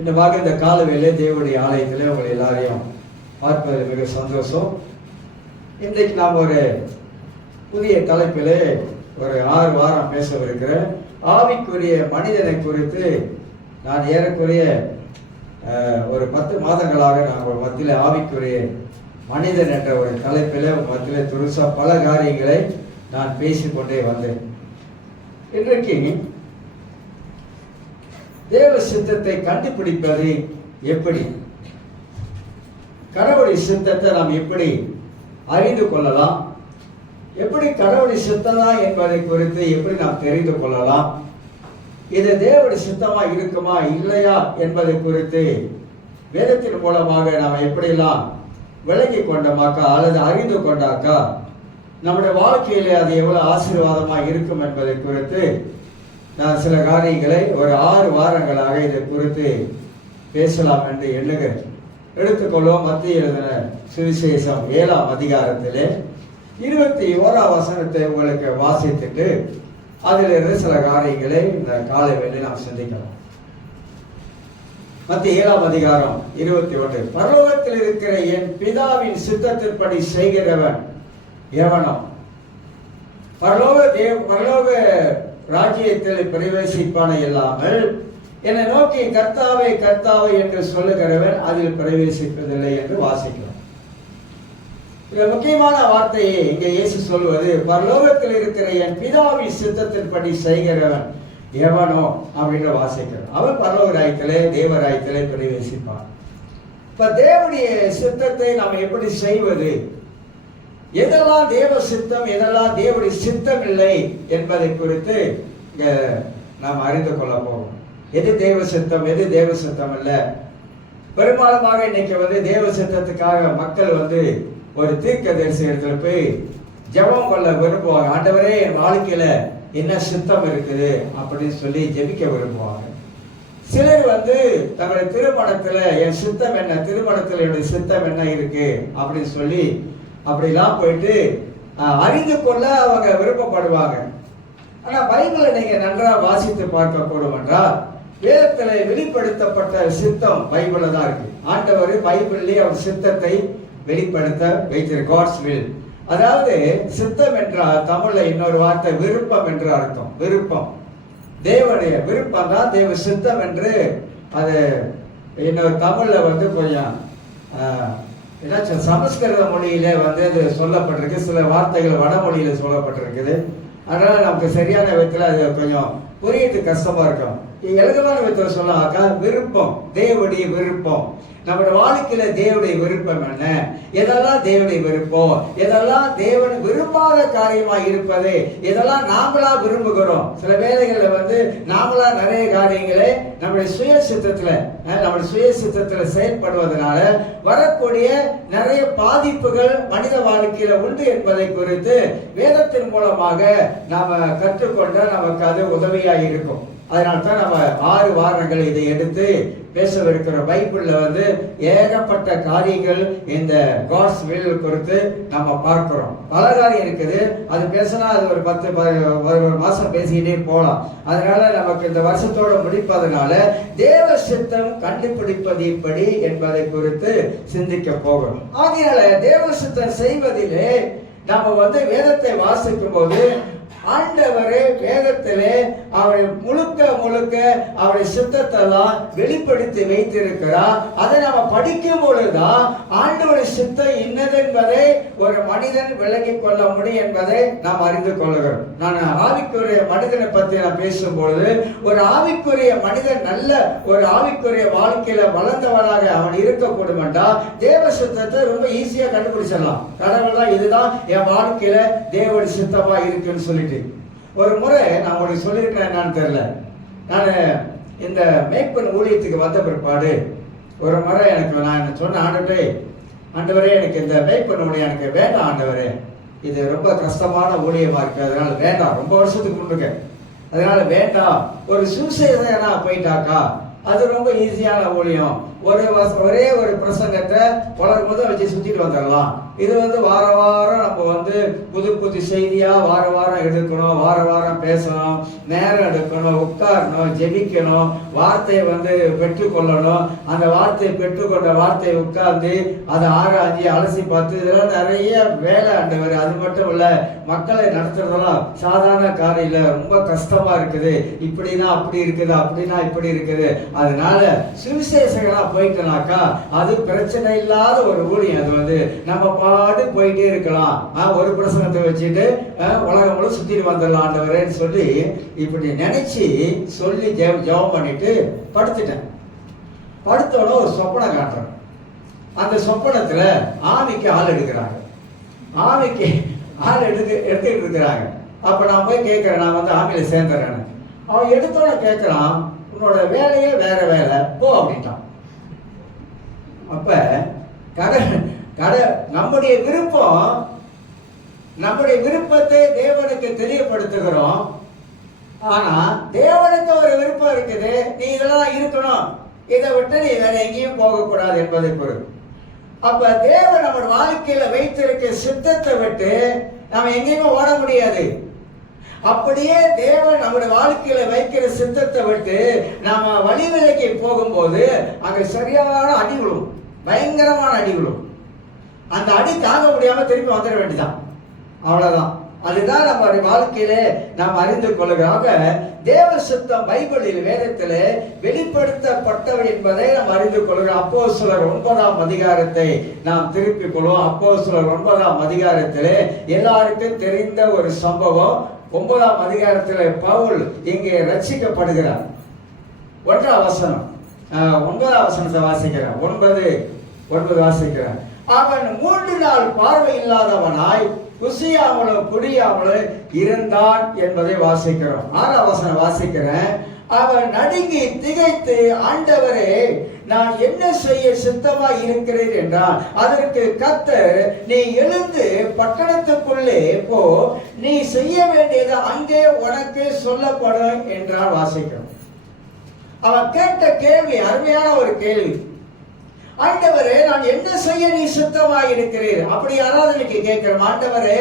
இந்த வாக்கு இந்த காலவேளை தேவனுடைய ஆலயத்திலே உங்களை எல்லாரையும் பார்ப்பதில் மிக சந்தோஷம். இன்றைக்கு நாம் ஒரு புதிய தலைப்பிலே ஒரு 6 வாரம் பேசவிருக்கிறேன். ஆவிக்குரிய மனிதனை குறித்து நான் ஏறக்குறைய ஒரு 10 மாதங்களாக நான் ஒரு மத்தியில் ஆவிக்குரிய மனிதன் என்ற ஒரு தலைப்பில் மத்தியில் துருசா பல காரியங்களை நான் பேசிக்கொண்டே வந்தேன். இன்றைக்கு தேவ சித்தத்தை கண்டுபிடிப்பது எப்படி, கடவுளுடைய சித்தத்தை நாம் எப்படி அறிந்து கொள்ளலாம், எப்படி கடவுளுடைய சித்தமா என்பதை குறித்து எப்படி நாம் தெரிந்து கொள்ளலாம், இது தேவனுடைய சித்தமா இருக்குமா இல்லையா என்பதை குறித்து வேதத்தின் மூலமாக நாம் எப்படியெல்லாம் விளங்கி கொண்டோமாக்கா அல்லது அறிந்து கொண்டாக்கா நம்முடைய வாழ்க்கையிலே அது எவ்வளவு ஆசீர்வாதமா இருக்கும் என்பதை குறித்து நான் சில காரியங்களை ஒரு 6 வாரங்களாக இதை குறித்து பேசலாம் என்று எண்ணுகிறேன். எடுத்துக்கொள்வோம். மத்திய எழுதின சுவிசேஷம் 7ஆம் அதிகாரத்திலே 21ஆம் வசனத்தை உங்களுக்கு வாசித்துட்டு அதிலிருந்து சில காரியங்களை இந்த காலை வேளை நாம் சிந்திக்கலாம். மத்திய 7ஆம் அதிகாரம் 21. பரலோகத்தில் இருக்கிற என் பிதாவின் சித்தத்தின்படி செய்கிறவன் எவனோ பரலோக ராஜ்யத்தில் பிரவேசிப்பான இல்லாமல் என்னை நோக்கி கர்த்தாவே கர்த்தாவே என்று சொல்லுகிறவன் அதில் பிரவேசிப்பதில்லை என்று வாசிக்கிறோம். இந்த முக்கியமான வார்த்தையை இங்கே இயேசு சொல்வது, பரலோகத்தில் இருக்கிற என் பிதாவின் சித்தத்தின்படி செய்கிறவன் எவனோ அப்படின்னு வாசிக்கிறோம். அவன் பரலோகராயத்திலே தேவராயத்திலே பிரவேசிப்பான். இப்ப தேவனுடைய சித்தத்தை நாம் எப்படி செய்வது, எதெல்லாம் தேவ சித்தம் எதெல்லாம் தேவனுடைய சித்தம் இல்லை என்பதை குறித்து நாம் அறிந்து கொள்ள போவோம். எது தேவ சித்தம் எது தேவ சித்தம் அல்ல. பெரும்பாலுமாக இன்னைக்கு தேவ சித்தத்துக்காக மக்கள் ஒரு தீர்க்கதரிசி இடத்துல போய் ஜெபம் கொள்ள விரும்புவாங்க. ஆண்டவரே என் வாழ்க்கையில என்ன சித்தம் இருக்குது அப்படின்னு சொல்லி ஜெபிக்க விரும்புவாங்க. சிலர் தங்களுடைய திருமணத்துல என் சித்தம் என்ன, திருமணத்துல என்னுடைய சித்தம் என்ன இருக்கு அப்படின்னு சொல்லி அப்படிலாம் போயிட்டு அறிந்து கொள்ள அவங்க விருப்பப்படுவாங்க. ஆனா பைபிளை நீங்க நன்றாக வாசித்து பார்க்க கூடும் என்றால் வேதத்துல வெளிப்படுத்தப்பட்ட சித்தம் பைபிள்ல தான் இருக்கு. ஆண்டவர் பைபிள்லயே அவர் சித்தத்தை வெளிப்படுத்த வைத்திருக்க. காட்ஸ் வில், அதாவது சித்தம் என்றால் தமிழ்ல இன்னொரு வார்த்தை விருப்பம் என்று அர்த்தம். விருப்பம், தேவனுடைய விருப்பம் தான் தேவ சித்தம் என்று அது இன்னொரு தமிழ்ல கொஞ்சம் ஏதாச்சும் சமஸ்கிருத மொழியில அது சொல்லப்பட்டிருக்கு. சில வார்த்தைகள் வடமொழியில சொல்லப்பட்டிருக்குது. அதனால நமக்கு சரியான விதத்துல அது கொஞ்சம் புரியுது கஷ்டமா இருக்கும். இலகுவான விதத்துல சொன்னாக்கா விருப்பம், தேவனுடைய விருப்பம். நம்முடைய வாழ்க்கையில தேவனுடைய விருப்பம் என்ன, எதெல்லாம் தேவனுடைய விருப்பம், எதெல்லாம் தேவன் விரும்பாத காரியமா இருப்பது, எதெல்லாம் நாமளா விரும்புகிறோம். சில வேளைகள்ல நாமளா நிறைய காரியங்களை நம்முடைய சுய சித்தத்துல செயல்படுவதனால வரக்கூடிய நிறைய பாதிப்புகள் மனித வாழ்க்கையில உண்டு என்பதை குறித்து வேதத்தின் மூலமாக நாம கற்றுக்கொண்ட நமக்கு அது உதவியா இருக்கும். அதனால்தான் நம்ம 6 வாரங்கள் இதை எடுத்து பேசவிருக்கிற. பைபிள்ல ஏகப்பட்ட காரியங்கள் இந்த காட்ஸ் வில் குறித்து நம்ம பார்க்கிறோம். பல காரியம் இருக்குது. அது பேசினா அது ஒரு 10-11 மாசம் பேசிக்கிட்டே போகலாம். அதனால நமக்கு இந்த வருஷத்தோட முடிப்பதனால தேவ சித்தம் கண்டுபிடிப்பது எப்படி என்பதை குறித்து சிந்திக்க போகிறோம். ஆகையால தேவ சித்தம் செய்வதிலே நாம வேதத்தை வாசிக்கும் போது ஆண்டவரே வேதத்திலே அவரை முழுக்க அவருடைய சித்தத்தெல்லாம் வெளிப்படுத்தி வைத்திருக்கிறார். அதை நாம படிக்கும் பொழுதுதான் ஆண்டவருடைய சித்தம் இன்னது என்பதை ஒரு மனிதன் விளங்கிக் கொள்ள முடியும் என்பதை நாம் அறிந்து கொள்கிறோம். நான் ஆவிக்குரிய மனிதனை பற்றி நான் பேசும்பொழுது ஒரு ஆவிக்குரிய மனிதன் நல்ல ஒரு ஆவிக்குரிய வாழ்க்கையில வளர்ந்தவனாக அவன் இருக்கக்கூடும் என்றால் தேவ சித்தத்தை ரொம்ப ஈஸியா கண்டுபிடிச்சிடலாம். கடவுள் தான் இதுதான் என் வாழ்க்கையில தேவனுடைய சித்தமா இருக்குன்னு சொல்லிட்டு ஒரு முறை நான் உங்களுக்கு சொல்லியிருக்கேன் என்னன்னு தெரியல. நான் இந்த மேய்ப்பன் ஊழியத்துக்கு வந்த பிற்பாடு ஒரு முறை நான் சொன்ன ஆண்டவரே எனக்கு இந்த மேய்ப்பன் ஊழியம் எனக்கு வேண்டாம் ஆண்டவரே, இது ரொம்ப கஷ்டமான ஊழியமா இருக்கு, அதனால வேண்டாம். ரொம்ப வருஷத்துக்கு முன்னுக்கு அதனால வேண்டாம். ஒரு சுவிசேஷனா போயிட்டாக்கா அது ரொம்ப ஈஸியான ஊழியம். ஒரே ஒரு பிரசங்கத்தை உலகம் முதல் வச்சு சுத்திட்டு வந்துடலாம். இது வார வாரம் நம்ம புது புது செய்தியா வார வாரம் எடுக்கணும், வார வாரம் பேசணும், நேரம் எடுக்கணும், உட்காரணும், ஜெபிக்கணும், வார்த்தையை பெற்றுக்கொள்ளணும். அந்த வார்த்தையை பெற்றுக்கொண்ட வார்த்தையை உட்கார்ந்து அதை ஆராய்ச்சி அலசி பார்த்து இதெல்லாம் நிறைய வேலை ஆண்டவர். அது மட்டும் இல்ல, மக்களை நடத்துறதெல்லாம் சாதாரண காரியம் இல்ல, ரொம்ப கஷ்டமா இருக்குது. இப்படின்னா அப்படி இருக்குது, அப்படின்னா இப்படி இருக்குது. அதனால சுவிசேஷங்களா போயிட்டனாக்கா அது பிரச்சனை இல்லாத ஒரு ஊழியம். அது நம்ம பாடு போயிட்டே இருக்கலாம். ஒரு பிரசங்கத்தை வச்சுட்டு உலகம் முழு சுத்திட்டு வந்துடலாம் ஆண்டவரேன்னு சொல்லி இப்படி நினைச்சு சொல்லி ஜெபம் பண்ணிட்டு படுத்துட்டேன். படுத்தோட ஒரு சொப்பனை காட்டுறேன். அந்த சொப்பனத்துல ஆவிக்கு ஆள் எடுக்கிறாங்க. ஆவிக்கு ஆள் எடுத்துக்கிட்டு இருக்கிறாங்க. அப்ப நான் போய் கேட்கிறேன், நான் ஆவியில சேர்ந்துறேன்னு. அவன் எடுத்தோட கேட்கிறான், உன்னோட வேலையே வேற வேலை, போ அப்படின்ட்டான். அப்ப நம்முடைய விருப்பத்தை தேவனுக்கு தெரியப்படுத்துகிறோம். ஆனா தேவனுக்கு ஒரு விருப்பம் இருக்குது, நீ இதெல்லாம் இருக்கணும், இதை விட்டு நீ வேற எங்கேயும் போகக்கூடாது என்பதை பொருள். அப்ப தேவன் நம்ம வாழ்க்கையில வைத்திருக்க சித்தத்தை விட்டு நம்ம எங்கேயுமே ஓட முடியாது. அப்படியே தேவன் நம்முடைய வாழ்க்கையில வைக்கிற சித்தத்தை விட்டு நாம வழி விலகி போகும்போது அங்க சரியான அடி விழும், பயங்கரமான அடி விழும். அந்த அடி தாங்க முடியாம திருப்பி வந்துட வேண்டியதான், அவ்வளவுதான். அதுதான் நம்முடைய வாழ்க்கையிலே நாம் அறிந்து கொள்ளுகிறாக. தேவ சித்தம் பைபிளில் வேதத்திலே வெளிப்படுத்தப்பட்டவை என்பதை நாம் அறிந்து கொள்கிறோம். அப்போஸ்தலர் 9ஆம் அதிகாரத்தை நாம் திருப்பிக் கொள்வோம். அப்போஸ்தலர் 9ஆம் அதிகாரத்திலே எல்லாருக்கும் தெரிந்த ஒரு சம்பவம். 9ஆம் அதிகாரத்திலே பவுல் இங்கே ரட்சிக்கப்படுகிறார். 1ஆம் வசனம், 9ஆம் வசனத்தை வாசிக்கிறார். 9 வாசிக்கிறார். அவன் 3 நாள் பார்வை இல்லாதவனாய் குசியாமலும் குடியாமலும் இருந்தான் என்பதை வாசிக்கிறோம். 6ஆம் வசனம் வாசிக்கிறேன். அவன் நடுங்கி திகைத்து, ஆண்டவரே, நான் என்ன செய்ய சித்தமாய் இருக்கிறேன் என்றான். அதற்கு கர்த்தர், நீ எழுந்து பட்டணத்துக்குள்ளே போ, நீ செய்ய வேண்டியது அங்கே உனக்கு சொல்லப்படும் என்றான். வாசிக்கிறோம். அவன் கேட்ட கேள்வி அருமையான ஒரு கேள்வி. ஆண்டவரே, நான் என்ன செய்ய நீ சித்தமாய் இருக்கிறீர்? அப்படி யாராவது இன்னைக்கு கேட்கிறோம், ஆண்டவரே,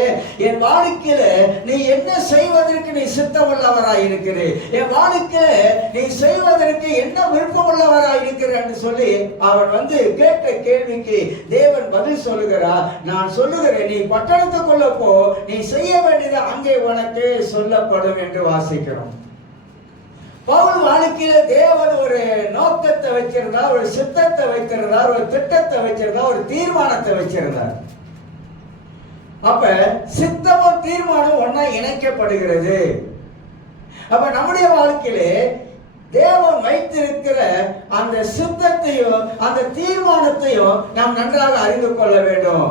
என் வாழ்க்கையில நீ என்ன செய்வதற்கு நீ சித்தம் உள்ளவராய் இருக்கிறீர், என் வாழ்க்கையில நீ செய்வதற்கு என்ன விருப்பம் உள்ளவராய் இருக்கிற என்று சொல்லி அவன் கேட்ட கேள்விக்கு தேவன் பதில் சொல்லுகிறார். நான் சொல்லுகிறேன், நீ பட்டணத்துக்குள்ள போ, நீ செய்ய வேண்டியது அங்கே உனக்கு சொல்லப்படும் என்று வாசிக்கிறோம். பவுல் வாழ்க்கையில தேவன் ஒரு நோக்கத்தை வச்சிருந்தார், ஒரு சித்தத்தை வைத்திருந்தார், ஒரு திட்டத்தை வச்சிருந்தார், ஒரு தீர்மானத்தை வச்சிருந்தார். அப்ப சித்தமும் தீர்மானம் ஒன்னா இணைக்கப்படுகிறது. அப்ப நம்முடைய வாழ்க்கையிலே தேவன் வைத்திருக்கிற அந்த சித்தத்தையும் அந்த தீர்மானத்தையும் நாம் நன்றாக அறிந்து கொள்ள வேண்டும்.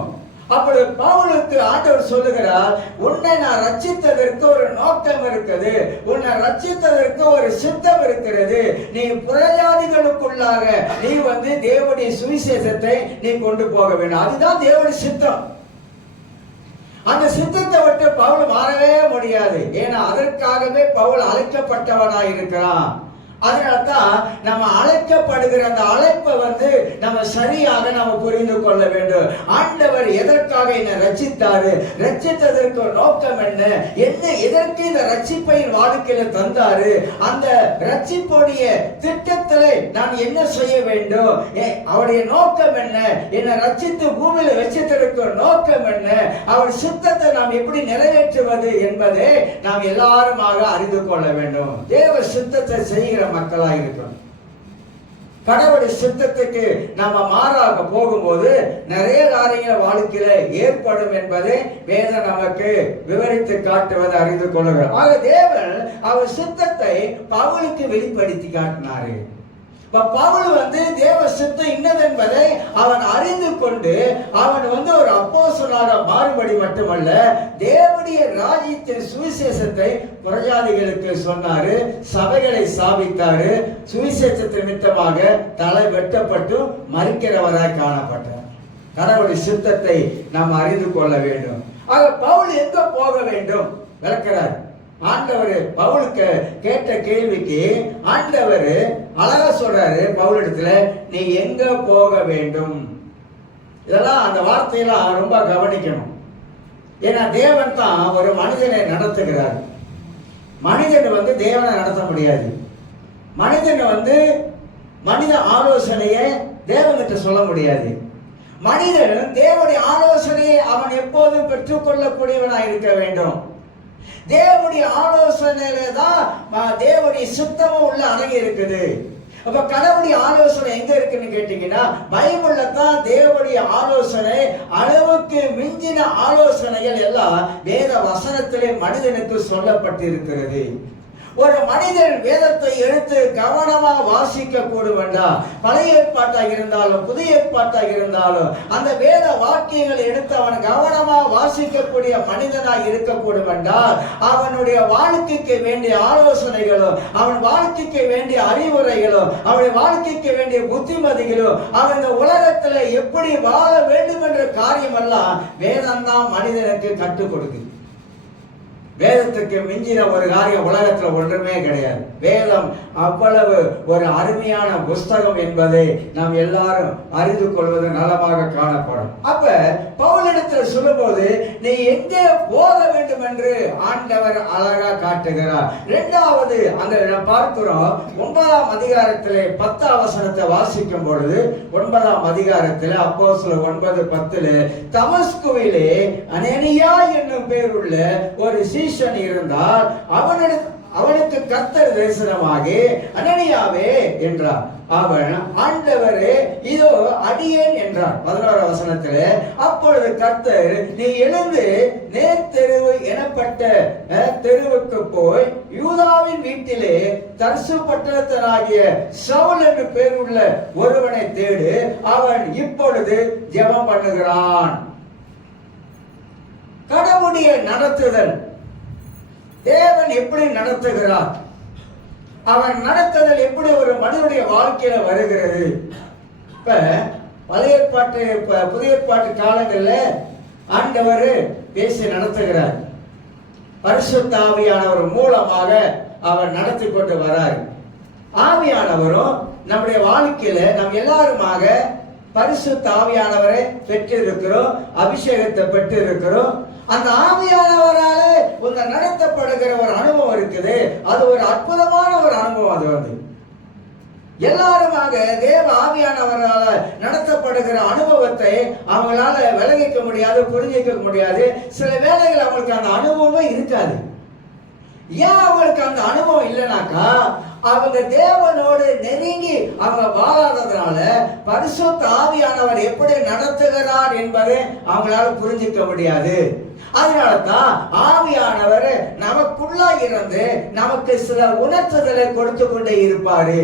அப்படி பவுலுக்கு ஆண்டவர் சொல்லுகிறார், உன்னை நான் ரட்சித்ததற்கு ஒரு நோக்கம் இருக்குது, உன்னை ரட்சித்ததற்கு ஒரு சித்தம் இருக்கிறது. நீ புறஜாதிகளுக்குள்ளாக நீ தேவனுடைய சுவிசேஷத்தை நீ கொண்டு போக வேண்டும். அதுதான் தேவனுடைய சித்தம். அந்த சித்தத்தை விட்டு பவுல் மாறவே முடியாது. ஏன்னா அதற்காகவே பவுல் அழைக்கப்பட்டவனாய் இருக்கிறான். அதனால்தான் நம்ம அழைக்கப்படுகிற அந்த அழைப்பை நம்ம சரியாக நம்ம புரிந்து கொள்ள வேண்டும். ஆண்டவர் எதற்காக என்னை ரட்சித்தாரு, ரட்சித்ததற்கு நோக்கம் என்ன, எதற்கு இந்த ரட்சிப்பை வாழ்க்கையில தந்தாரு, அந்த ரட்சிப்புடைய திட்டத்திலே நான் என்ன செய்ய வேண்டும், அவருடைய நோக்கம் என்ன, என்னை ரட்சித்து பூமியில வச்சதற்கு நோக்கம் என்ன, அவர் சித்தத்தை நாம் எப்படி நிறைவேற்றுவது என்பதை நாம் எல்லாருமாக அறிந்து கொள்ள வேண்டும். தேவ சித்தத்தை செய்கிற மக்களாக இருக்கிறோம். கடவுளுடைய சித்தத்துக்கு நாம மாறாக போகும்போது நிறைய காரியங்கள் வாழ்க்கையில ஏற்படும் என்பதை வேதம் நமக்கு விவரித்து காட்டுவதை அறிந்து கொள்ளுகிறோம். ஆக தேவன் அவர் சித்தத்தை பவுலுக்கு வெளிப்படுத்தி காட்டினாரு. பவுல் தேவ சித்தம் இன்னதென்பதை அவன் அறிந்து கொண்டு அவன் ஒரு அப்போஸ்தலனாக மாறுபடி மட்டுமல்ல, தேவனுடைய ராஜ்யத்தின் சுவிசேஷத்தை புறஜாதிகளுக்கு சொன்னாரு, சபைகளை ஸ்தாபித்தாரு, சுவிசேஷத்தின் நிமித்தமாக தலை வெட்டப்பட்டு மறிக்கிறவராய் காணப்பட்டார். கடவுளுடைய சித்தத்தை நாம் அறிந்து கொள்ள வேண்டும். ஆக பவுல் எங்க போக வேண்டும் விளக்கிறார். ஆண்டவர் பவுலுக்கு கேட்ட கேள்விக்கு ஆண்டவர் அழகா சொல்றாரு பவுல் இடத்துல, நீ எங்க போக வேண்டும். இதெல்லாம் அந்த வார்த்தையெல்லாம் ரொம்ப கவனிக்கணும். ஏன்னா தேவன் தான் ஒரு மனிதனை நடத்துகிறார். மனிதன் தேவனை நடத்த முடியாது. மனிதன் மனித ஆலோசனையை தேவன்கிட்ட சொல்ல முடியாது. மனிதன் தேவனுடைய ஆலோசனையை அவன் எப்போதும் பெற்றுக்கொள்ளக்கூடியவனாக இருக்க வேண்டும். தேவனுடைய ஆலோசனையில தான் தேவனுடைய சுத்தமும் உள்ள அடங்கி இருக்குது. அப்ப கடவுளுடைய ஆலோசனை எங்க இருக்குன்னு கேட்டீங்கன்னா, பைபிள்ல தான் தேவனுடைய ஆலோசனை, அளவுக்கு மிஞ்சின ஆலோசனைகள் எல்லாம் வேத வசனத்திலே மனிதனுக்கு சொல்லப்பட்டிருக்கிறது. ஒரு மனிதன் வேதத்தை எடுத்து கவனமா வாசிக்க கூடுவண்டா, பழைய ஏற்பாட்டாக இருந்தாலும் புதிய ஏற்பாட்டாக இருந்தாலும் அந்த வேத வாக்கியங்களை எடுத்து அவன் கவனமா வாசிக்கக்கூடிய மனிதனாக இருக்கக்கூடும் என்றால், அவனுடைய வாழ்க்கைக்கு வேண்டிய ஆலோசனைகளும் அவன் வாழ்க்கைக்கு வேண்டிய அறிவுரைகளும் அவனுடைய வாழ்க்கைக்கு வேண்டிய புத்திமதிகளும் அவன் இந்த உலகத்துல எப்படி வாழ வேண்டும் என்ற காரியம் எல்லாம் வேதம் தான் மனிதனுக்கு கற்றுக் கொடுக்குது. வேதத்துக்கு மிஞ்சின ஒரு காரியம் உலகத்துல ஒன்றுமே கிடையாது. வேதம் அவ்வளவு ஒரு அருமையான புஸ்தகம் என்பதை நாம் எல்லாரும் அறிந்து கொள்வது நலமாக காணப்படும். அப்ப பவுலிடத்தில் சொல்லும்போது நீ எங்கே போக வேண்டும் என்று ஆண்டவர் அழகா காட்டுகிறார். இரண்டாவது அங்க பார்க்கிறோம், 9ஆம் அதிகாரத்திலே 10ஆம் வசனத்தை வாசிக்கும் பொழுது, 9ஆம் அதிகாரத்தில் அப்போஸ்தலர் 9:10 தமஸ்குவிலே அனனியா என்னும் பேருள்ள ஒரு சீஷன் இருந்தால் அவனுக்கு கர்த்தர் தரிசனமாகி, அனனியாவே என்றார். அவன், ஆண்டவரே இதோ அடியேன் என்றார். 11ஆம் வசனத்திலே, அப்பொழுது கர்த்தர், நீ எழுந்து நேர் தெருவு எனப்பட்ட தெருவுக்கு போய் யூதாவின் வீட்டிலே தர்சு பட்டணத்தனாகிய சவுல் என்று பேருள்ள ஒருவனை தேடு, அவன் இப்பொழுது ஜெபம் பண்ணுகிறான். கடவுளுடைய நடத்துதல், தேவன் எப்படி நடத்துகிறார், அவன் நடத்துதல் எப்படி ஒரு மனிதனுடைய வாழ்க்கையில வருகிறது. இப்ப பழைய ஏற்பாட்டு புதிய ஏற்பாட்டு காலங்களில் ஆண்டவர் பேசி நடத்துகிறார். பரிசுத்த ஆவியானவர் மூலமாக அவர் நடத்தி கொண்டு வரார். ஆவியானவரும் நம்முடைய வாழ்க்கையில நம் எல்லாருமாக பரிசுத்த ஆவியானவரை பெற்று இருக்கிறோம், அபிஷேகத்தை பெற்று இருக்கிறோம். அந்த ஆவியானவரால நடத்தப்படுகிற ஒரு அனுபவம் இருக்குது. அது ஒரு அற்புதமான ஒரு அனுபவம். அது எல்லாருமாக தேவ ஆவியானவரால நடத்தப்படுகிற அனுபவத்தை அவங்களால விளங்கிக்க முடியாது, புரிஞ்சிக்க முடியாது. சில வேளைகள் அவங்களுக்கு அந்த அனுபவமே இருக்காது. ஏன் அவங்களுக்கு அந்த அனுபவம் இல்லைனாக்கா, அவங்க தேவனோடு நெருங்கி அவங்க வாழாததுனால பரிசுத்த ஆவியானவர் எப்படி நடத்துகிறார் என்பதை அவங்களால புரிஞ்சிக்க முடியாது. அதனாலதான் ஆவியானவர் நமக்குள்ளா இருந்து நமக்கு சில உணர்த்துதலை கொடுத்து கொண்டே இருப்பாரு,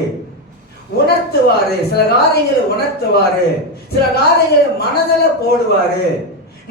உணர்த்துவாரு. சில காரியங்களை உணர்த்துவாரு, சில காரியங்களை மனதில் போடுவாரு.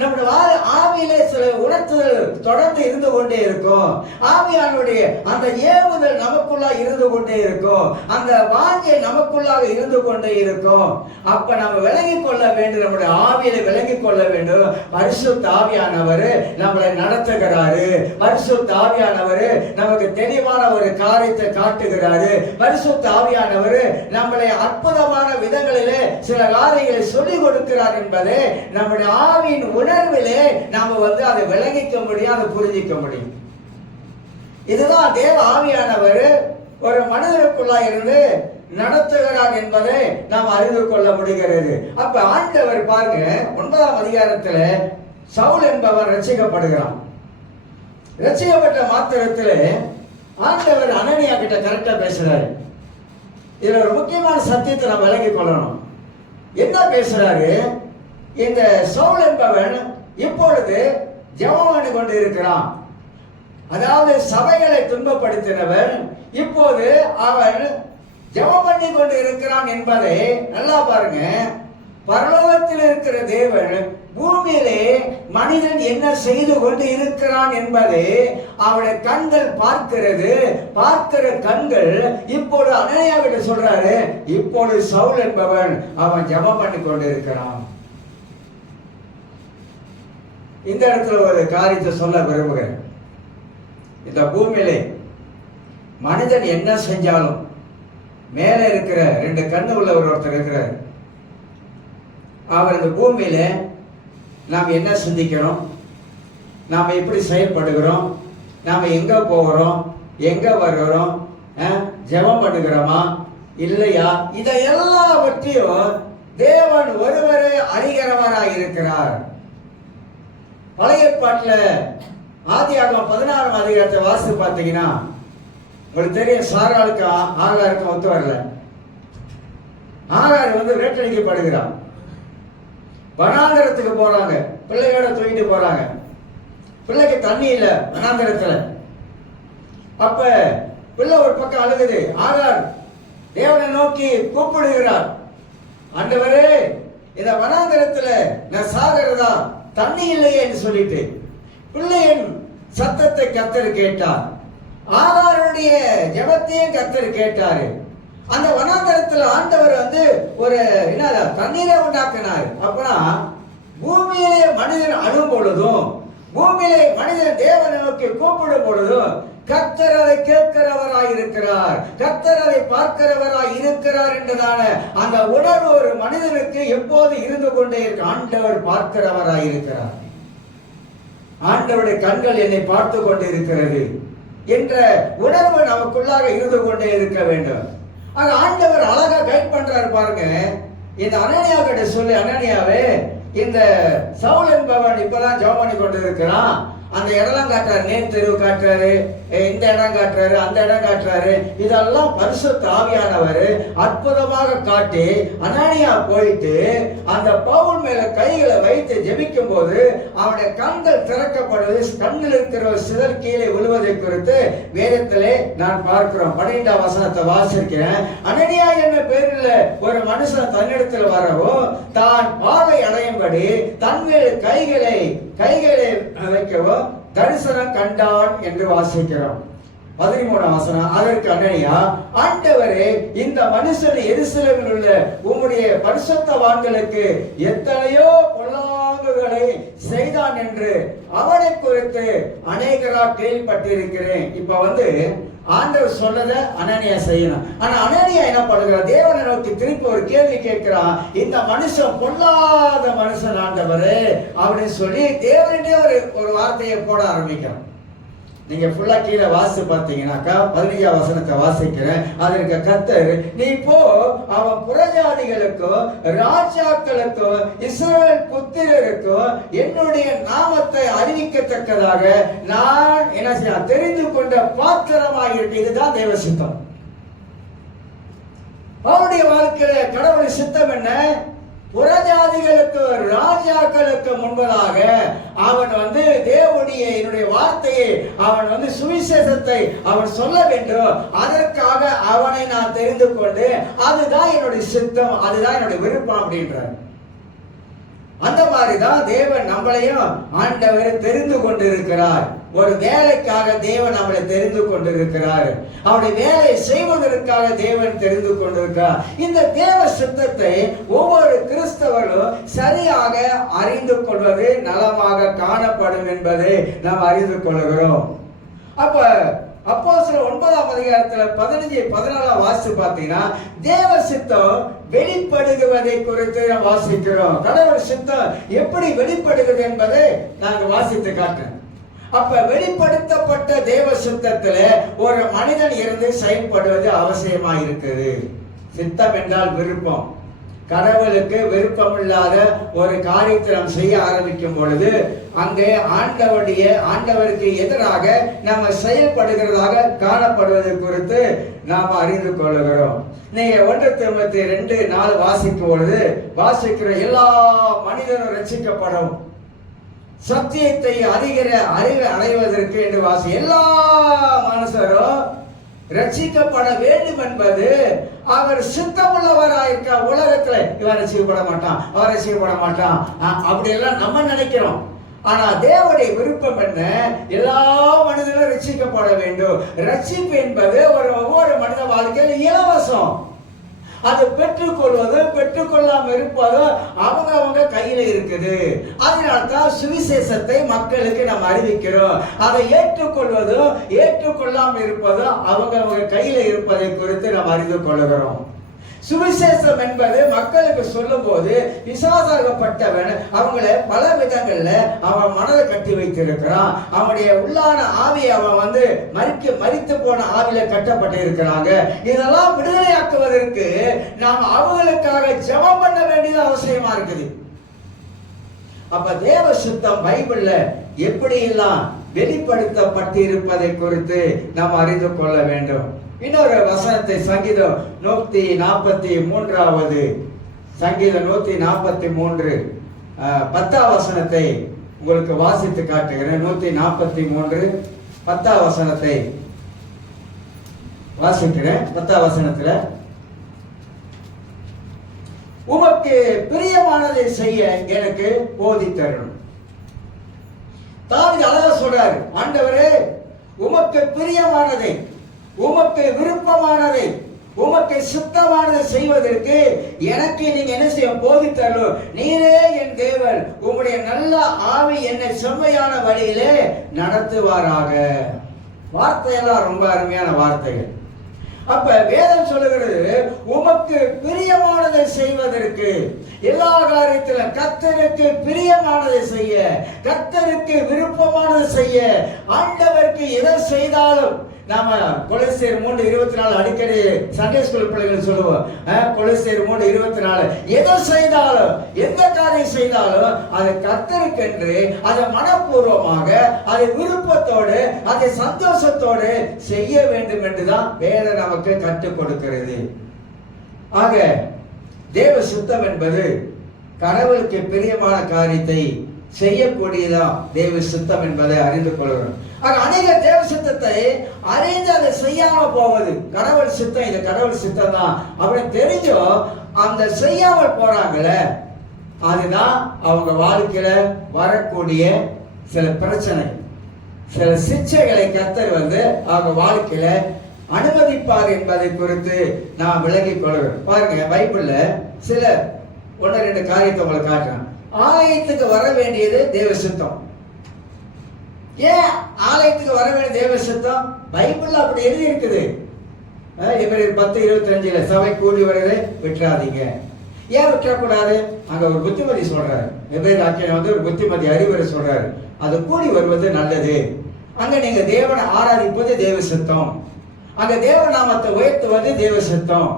நம்முடைய ஆவியிலே சில உணர்த்துதல் தொடர்ந்து இருந்து கொண்டே இருக்கும். ஆவியானுடைய அந்த ஏவுதல் நமக்குள்ளா இருந்து கொண்டே இருக்கும், அந்த வாஞ்சை நமக்குள்ளாக இருந்து கொண்டே இருக்கும். அப்ப நம்ம விளங்கிக் கொள்ள வேண்டும், நம்முடைய ஆவியில விளங்கிக் கொள்ள வேண்டும். பரிசுத்த ஆவியானவர் நம்மளை நடத்துகிறாரு, பரிசுத்த ஆவியானவர் நமக்கு தெளிவான ஒரு காரியத்தை காட்டுகிறாரு, பரிசுத்த ஆவியானவர் நம்மளை அற்புதமான விதங்களிலே சில காரியங்களை சொல்லிக் கொடுக்கிறார் என்பதை நம்முடைய ஆவியின் உணர்விலே நாம அதை விளங்கிக்க முடியும், அதை புரிஞ்சிக்க முடியும். இதுதான் தேவ ஆவியானவர் ஒரு மனிதனுக்குள்ளா இருந்து நடத்துகிறார் என்பதை நாம் அறிந்து கொள்ள முடிகிறது. அப்ப ஆண்டவர் பாருங்க, 9ஆம் அதிகாரத்தில் சவுல் என்பவர் ரட்சிக்கப்படுகிறான். ரட்சிக்கப்பட்ட மாத்திரத்தில் ஆண்டவர் அனனியா கிட்ட கரெக்டா பேசுறாரு. இதுல ஒரு முக்கியமான சத்தியத்தை நாம் விளங்கிக் கொள்ளணும். என்ன பேசுறாரு, இந்த சவுல் என்பவன் இப்பொழுது ஜெபம் பண்ணி கொண்டு இருக்கிறான். அதாவது சபைகளை துன்பப்படுத்தினவன் இப்போது அவன் ஜெபம் பண்ணி கொண்டு இருக்கிறான் என்பதை நல்லா பாருங்க. பரலோகத்தில் இருக்கிற தேவன் பூமியிலே மனிதன் என்ன செய்து கொண்டு இருக்கிறான் என்பதை அவனுடைய கண்கள் பார்க்கிறது. பார்க்கிற கண்கள் இப்போது அனனியாவிட்ட சொல்றாரு, இப்போது சவுல் என்பவன் அவன் ஜெபம் பண்ணி கொண்டு இருக்கிறான். இந்த இடத்துல ஒரு காரியத்தை சொல்ல விரும்புகிறேன். இந்த பூமியிலே மனிதன் என்ன செஞ்சாலும் மேலே இருக்கிற 2 கண்ணு உள்ளவர் ஒருத்தர் இருக்கிறார். அவர் இந்த பூமியில நாம் என்ன சிந்திக்கிறோம், நாம் எப்படி செயல்படுகிறோம், நாம் எங்க போகிறோம், எங்க வருகிறோம், ஜெபம் பண்ணுகிறோமா இல்லையா, இதை எல்லாவற்றையும் தேவன் ஒருவரே அறிகிறவராக இருக்கிறார். பழைய ஏற்பாட்டில் ஆதியாகமம் 16ஆம் அதிகாரத்தை வாசித்து பார்த்தீங்கன்னா உங்களுக்கு தெரியும், சாராளுக்கு ஆகாருக்கும் ஒத்து வரல. ஆகார் வேட்டடிக்கப்படுகிறான். வனாந்தரத்துக்கு போறாங்க, பிள்ளையோட தூக்கிட்டு போறாங்க. பிள்ளைக்கு தண்ணி இல்லை வனாந்தரத்துல. அப்ப பிள்ளை ஒரு பக்கம் அழுகுது. ஆகார் தேவனை நோக்கி கூப்பிடுகிறார், ஆண்டவரே இந்த வனாந்தரத்துல நான் சாகிறதா, தண்ணி இல்லையே என்று சொல்லிட்டு பிள்ளையின் சத்தத்தை கர்த்தர் கேட்டார். ஆகாருடைய ஜெபத்தையும் கர்த்தர் கேட்டாரு. அந்த வனாந்தரத்துல ஆண்டவர் ஒரு தண்ணீரை உண்டாக்கினார். அப்பனா பூமியிலே மனிதன் அழும் பொழுதும், பூமியிலே மனிதன் தேவனை நோக்கி கூப்பிடும் பொழுதும் கர்த்தர் அதை கேட்கிறவராய் இருக்கிறார், கர்த்தர் அதை பார்க்கிறவராய் இருக்கிறார் என்றதான அந்த உணர்வு ஒரு மனிதனுக்கு எப்போது இருந்து கொண்டே இருக்கு. ஆண்டவர் பார்க்கிறவராய் இருக்கிறார், ஆண்டவருடைய கண்கள் என்னை பார்த்து கொண்டு இருக்கிறது என்ற உணர்வு நமக்குள்ளாக இருந்து கொண்டே இருக்க வேண்டும். ஆக ஆண்டவர் அழகா கைட் பண்றாரு பாருங்க. இந்த அனனியா கிட்ட சொல்லி, அனனியாவே இந்த சவுல் என்பவன் இப்பதான் ஜெபம் பண்ணி கொண்டு இருக்கிறான், அந்த இடம் காட்டுறாரு, நேர் தெருவு காட்டுறாரு, இந்த இடம் காட்டுறாரு, அந்த இடம் காட்டுறாரு. இதெல்லாம் பரிசுத்த ஆவியானவர் அற்புதமாக காட்டி அனனியா போயிட்டு அந்த பவுல் மேல கைகளை வைத்து ஜெபிக்கும் போது அவனுடைய கண்கள் திறக்கப்படுவது, கண்ணில் இருக்கிற சிதல் கீழே விழுவதை குறித்து வேதத்திலே நான் பார்க்கிறோம். 12ஆம் வசனத்தை வாசிக்கிறேன். அனனியா என்ன பேரில் ஒரு மனுஷன் தன்னிடத்தில் வரவும் தான் பார்வை அடையும்படி தன்மேல் கைகளை வைக்கவும் தரிசனம் கண்டான் என்று வாசிக்கிறோம். 13ஆம் வசனம். அதற்கு அனனியா, ஆண்டவரே இந்த மனுஷன் எருசலேமில் உள்ள உம்முடைய பரிசுத்தவான்களுக்கு எத்தனையோ பொல்லாங்குகளை செய்தான் என்று அவனை குறித்து அநேகரா கேள்விப்பட்டிருக்கிறேன். இப்ப ஆண்டவர் சொன்னதை அனனியா செய்யணும். ஆனா அனனியா என்ன பண்ணுகிறார், தேவனை நோக்கி திருப்பி ஒரு கேள்வி கேட்கிறான். இந்த மனுஷன் பொல்லாத மனுஷன் ஆண்டவரே அப்படின்னு சொல்லி தேவனுடைய ஒரு வார்த்தையை போட ஆரம்பிக்கிறான். நீங்க ஃபுல்லா கீழே வாசி பார்த்தீங்கன்னாக்கா 15ஆம் வசனத்தை வாசிக்கிறேன். அதற்கு கர்த்தர், நீ போ, அவன் புறஜாதிகளுக்கும் ராஜாக்களுக்கும் இஸ்ரவேல் புத்திரருக்கும் என்னுடைய நாமத்தை அறிவிக்கத்தக்கதாக நான் என்ன செய்ய தெரிந்து கொண்ட பாத்திரமாக இருக்கு. இதுதான் தேவ சித்தம். அவருடைய வாழ்க்கையில கடவுள் சித்தம் என்ன? புறஜாதிகளுக்கு ராஜாக்களுக்கு முன்பதாக அவன் தேவனுடைய என்னுடைய வார்த்தையை அவன் சுவிசேஷத்தை அவன் சொல்ல வேண்டும். அதற்காக அவனை நான் தெரிந்து கொண்டு அதுதான் என்னுடைய சித்தம், அதுதான் என்னுடைய விருப்பம் அப்படின்றார். அந்த மாதிரிதான் தேவன் நம்மளையும் ஆண்டவர் தெரிந்து கொண்டிருக்கிறார். ஒரு வேலைக்காக தேவன் நம்மளை தெரிந்து கொண்டிருக்கிறார். அவருடைய வேலை செய்வதற்காக தேவன் தெரிந்து கொண்டிருக்கிறார். இந்த தேவ சித்தத்தை ஒவ்வொரு கிறிஸ்தவர்களும் சரியாக அறிந்து கொள்வது நலமாக காணப்படும் என்பதை நாம் அறிந்து கொள்கிறோம். அப்ப அப்போஸ்தலர் 9ஆம் அதிகாரத்துல 15-14 வாசித்து பார்த்தீங்கன்னா தேவ சித்தம் வெளிப்படுவதை குறித்து நாம் வாசிக்கிறோம். கடவுள் சித்தம் எப்படி வெளிப்படுகிறது என்பதை நாங்கள் வாசித்து காட்டுறேன். அப்ப வெளிப்படுத்தப்பட்ட தேவ சித்தத்துல ஒரு மனிதன் இருந்து செயல்படுவது அவசியமா இருக்குது. சித்தம் என்றால் விருப்பம். கடவுளுக்கு விருப்பமில்லாத ஒரு காரியத்தை நாம் செய்ய ஆரம்பிக்கும் பொழுது அங்கே ஆண்டவருக்கு எதிராக நம்ம செயல்படுகிறதாக காணப்படுவது குறித்து நாம் அறிந்து கொள்கிறோம். நீங்க 1 தீமோத்தேயு 2:4 வாசிக்கும் பொழுது வாசிக்கிற எல்லா மனிதனும் ரட்சிக்கப்படும், சத்தியத்தை அறிவை அடைவதற்கு என்று எல்லா மனுஷரும் ரட்சிக்கப்பட வேண்டும் என்பது அவர் சித்தமுள்ளவராயிருக்க. உலகத்துல இவர் ரட்சிக்கப்பட மாட்டான், அவர் ரட்சிக்கப்பட மாட்டான் அப்படி எல்லாம் நம்ம நினைக்கிறோம். ஆனா தேவனுடைய விருப்பம் என்ன? எல்லா மனிதனும் ரட்சிக்கப்பட வேண்டும். ரட்சிப்பு என்பது ஒவ்வொரு மனித வாழ்க்கையில் இலவசம். அது பெற்றுக்கொள்வது பெற்றுக்கொள்ளாம இருப்பதோ அவங்க கையில இருக்குது. அதனால்தான் சுவிசேஷத்தை மக்களுக்கு நாம் அறிவிக்கிறோம். அதை ஏற்றுக்கொள்வதும் ஏற்றுக்கொள்ளாமல் இருப்பதும் அவங்க கையில இருப்பதை குறித்து நாம் அறிந்து கொள்கிறோம். சுவிசேஷம் என்பது மக்களுக்கு சொல்லும் போது பிசாசாகப்பட்டவன் அவங்களை பல விதங்கள்ல அவன் மனதை கட்டி வைத்திருக்கிறான். அவனுடைய உள்ளான ஆவியை அவன் மரித்து போன ஆவியில கட்டப்பட்டு இருக்கிறாங்க. இதெல்லாம் விடுதலையாக்குவதற்கு நாம் அவங்களுக்காக ஜெபம் பண்ண வேண்டியது அவசியமா இருக்குது. அப்ப தேவ சுத்தம் பைபிள்ல எப்படி எல்லாம் வெளிப்படுத்தப்பட்டிருப்பதை குறித்து நாம் அறிந்து கொள்ள வேண்டும். இன்னொரு வசனத்தை சங்கீதம் 143 சங்கீதம் 143 10 வசனத்தை உங்களுக்கு வாசித்து காட்டுகிறேன். 143 10 வசனத்தை வாசிக்கிறேன். 10 வசனத்துல உமக்கு பிரியமானதை செய்ய எனக்கு போதித்தரணும். தாவீது அழகா சொல்றாரு, ஆண்டவரே உமக்கு பிரியமானதை, உமக்கு விருப்பமானதை, உமக்கு சுத்தமானதை செய்வதற்கு எனக்கு நீங்க என்ன செய்ய போதித்தரணும். நீரே என் தேவன், உம்முடைய நல்ல ஆவி என்னை செம்மையான வழியிலே நடத்துவாராக. வார்த்தையெல்லாம் ரொம்ப அருமையான வார்த்தைகள். அப்ப வேதம் சொல்லுகிறது உமக்கு பிரியமானதை செய்வதற்கு, எல்லா காரியத்திலும் கர்த்தருக்கு பிரியமானதை செய்ய, கர்த்தருக்கு விருப்பமானதை செய்ய, ஆண்டவருக்கு எதை செய்தாலும் நாம கொலோசியர் 3:24 அடிக்கடி சண்டே ஸ்கூல் பிள்ளைகள் சொல்லுவோம். கொலோசியர் 3:24 எதை செய்தாலும் எந்த காரியம் செய்தாலும் அது கர்த்தருக்கென்று அதை மனப்பூர்வமாக அதை விருப்பத்தோடு அதை சந்தோஷத்தோடு செய்ய வேண்டும் என்றுதான் வேதம் நமக்கு கற்றுக் கொடுக்கிறது. ஆக தேவ சுத்தம் என்பது கடவுளுக்கு பிரியமான காரியத்தை செய்யக்கூடியதான் தேவ சுத்தம் என்பதை அறிந்து கொள்கிறோம். அநேக தேவ சுத்தத்தை அறிந்து அதை செய்யாம போவது கடவுள் சித்தம், இது கடவுள் சித்தம் தான் அப்படின்னு தெரிஞ்சும் அந்த செய்யாமல் போறாங்களே, அதுதான் அவங்க வாழ்க்கையில வரக்கூடிய சில பிரச்சனை, சில சிக்ஷைகளை கர்த்தர் அவங்க வாழ்க்கையில அனுமதிப்பார் என்பதை குறித்து நாம் விளங்கிக் கொள்கிறோம். பாருங்க, பைபிள்ல சில 1-2 காரியத்தை உங்களுக்கு காட்டுறேன். ஆலயத்துக்கு வர வேண்டியது தேவ சுத்தம். ஏன் ஆலயத்துக்கு வர வேண்டிய தேவ சுத்தம்? பைபிள்ல அப்படி எழுதி இருக்குது. எபிரேயர் 10:25 சபை கூடி வருவதை விட்டுறாதீங்க. ஏன் விட்டுறக்கூடாது? அங்க ஒரு புத்திமதி சொல்றாரு. எபிரேயர் ஆக்கியன் ஒரு புத்திமதி அறிவுரை சொல்றாரு. அது கூடி வருவது நல்லது. அங்க நீங்க தேவனை ஆராதிப்பது தேவ சுத்தம், அங்க தேவ நாமத்தை உயர்த்துவது தேவ சுத்தம்,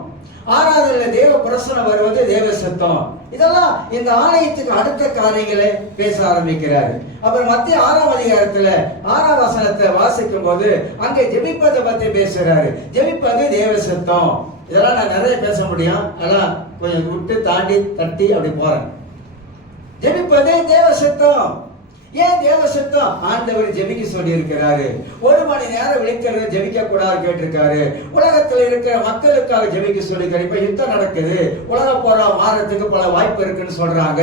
ஆராதனையில தேவ பிரசனம் வருவது தேவ சுத்தம். இதெல்லாம் இந்த ஆலயத்துக்கு அடுத்த காரியங்களை பேச ஆரம்பிக்கிறாரு. அப்புறம் மத்திய 6ஆம் அதிகாரத்துல 6ஆம் வசனத்தை வாசிக்கும் போது அங்க ஜெபிப்பதை பத்தி பேசுறாரு. ஜெபிப்பது தேவ சுத்தம். இதெல்லாம் நான் நிறைய பேச முடியும், அதெல்லாம் கொஞ்சம் விட்டு தாண்டி தட்டி அப்படி போறேன். ஜெபிப்பது தேவ சுத்தம். ஏன் தேவ சுத்தம்? ஆண்டவர் ஜெபிக்க சொல்லி இருக்கிறாரு. 1 மணி நேரம் விழிக்கிறது ஜெபிக்க கூடாது கேட்டிருக்காரு. உலகத்தில் இருக்கிற மக்களுக்காக ஜெபிக்க சொல்லி. இப்ப யுத்தம் நடக்குது, உலக போரா மாறத்துக்கு பல வாய்ப்பு இருக்குன்னு சொல்றாங்க.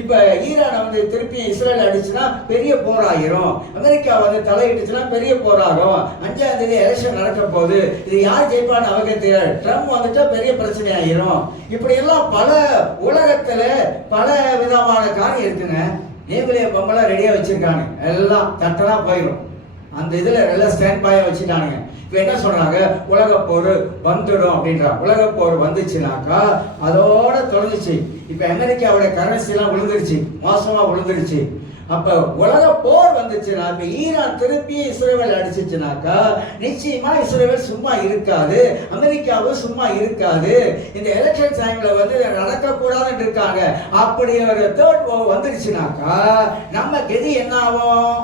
இப்ப ஈரான் திருப்பி இஸ்ரேல் அடிச்சுன்னா பெரிய போராயிரும், அமெரிக்கா தலையிட்டுச்சுன்னா பெரிய போராகும். 5ஆம் தேதி எலெக்ஷன் நடக்க போகுது, இது யார் ஜெயிப்பான்னு அவங்க தெரியாது. ட்ரம்ப் வந்துட்டா பெரிய பிரச்சனை ஆயிரும். இப்படி எல்லாம் பல உலகத்துல பல விதமான காரியம் இருக்குங்க. நீங்களே பொம்பளை ரெடியா வச்சிருக்காங்க, எல்லாம் தட்டெல்லாம் போயிடும். அந்த இதுல எல்லாம் ஸ்டாண்ட் பாயா வச்சுட்டானுங்க. இப்ப என்ன சொல்றாங்க? உலக போர் வந்துடும் அப்படின்றாங்க. உலக போர் வந்துச்சுனாக்கா அதோட தொடர்ந்துச்சு. இப்ப அமெரிக்காவோட கரன்சி எல்லாம் விழுந்துருச்சு, மோசமா விழுந்துருச்சு. அப்ப உலக போர் வந்துச்சுன்னா, இப்ப ஈரான் திருப்பி இஸ்ரேல் அடிச்சுச்சுனாக்கா நிச்சயமா இஸ்ரேல் சும்மா இருக்காது, அமெரிக்காவும் சும்மா இருக்காது. இந்த எலெக்ஷன் டைம்ல நடக்க கூடாதுன்னு இருக்காங்க. அப்படி ஒரு தேர்ட் வார் வந்துருச்சுனாக்கா நம்ம கதி என்ன ஆகும்?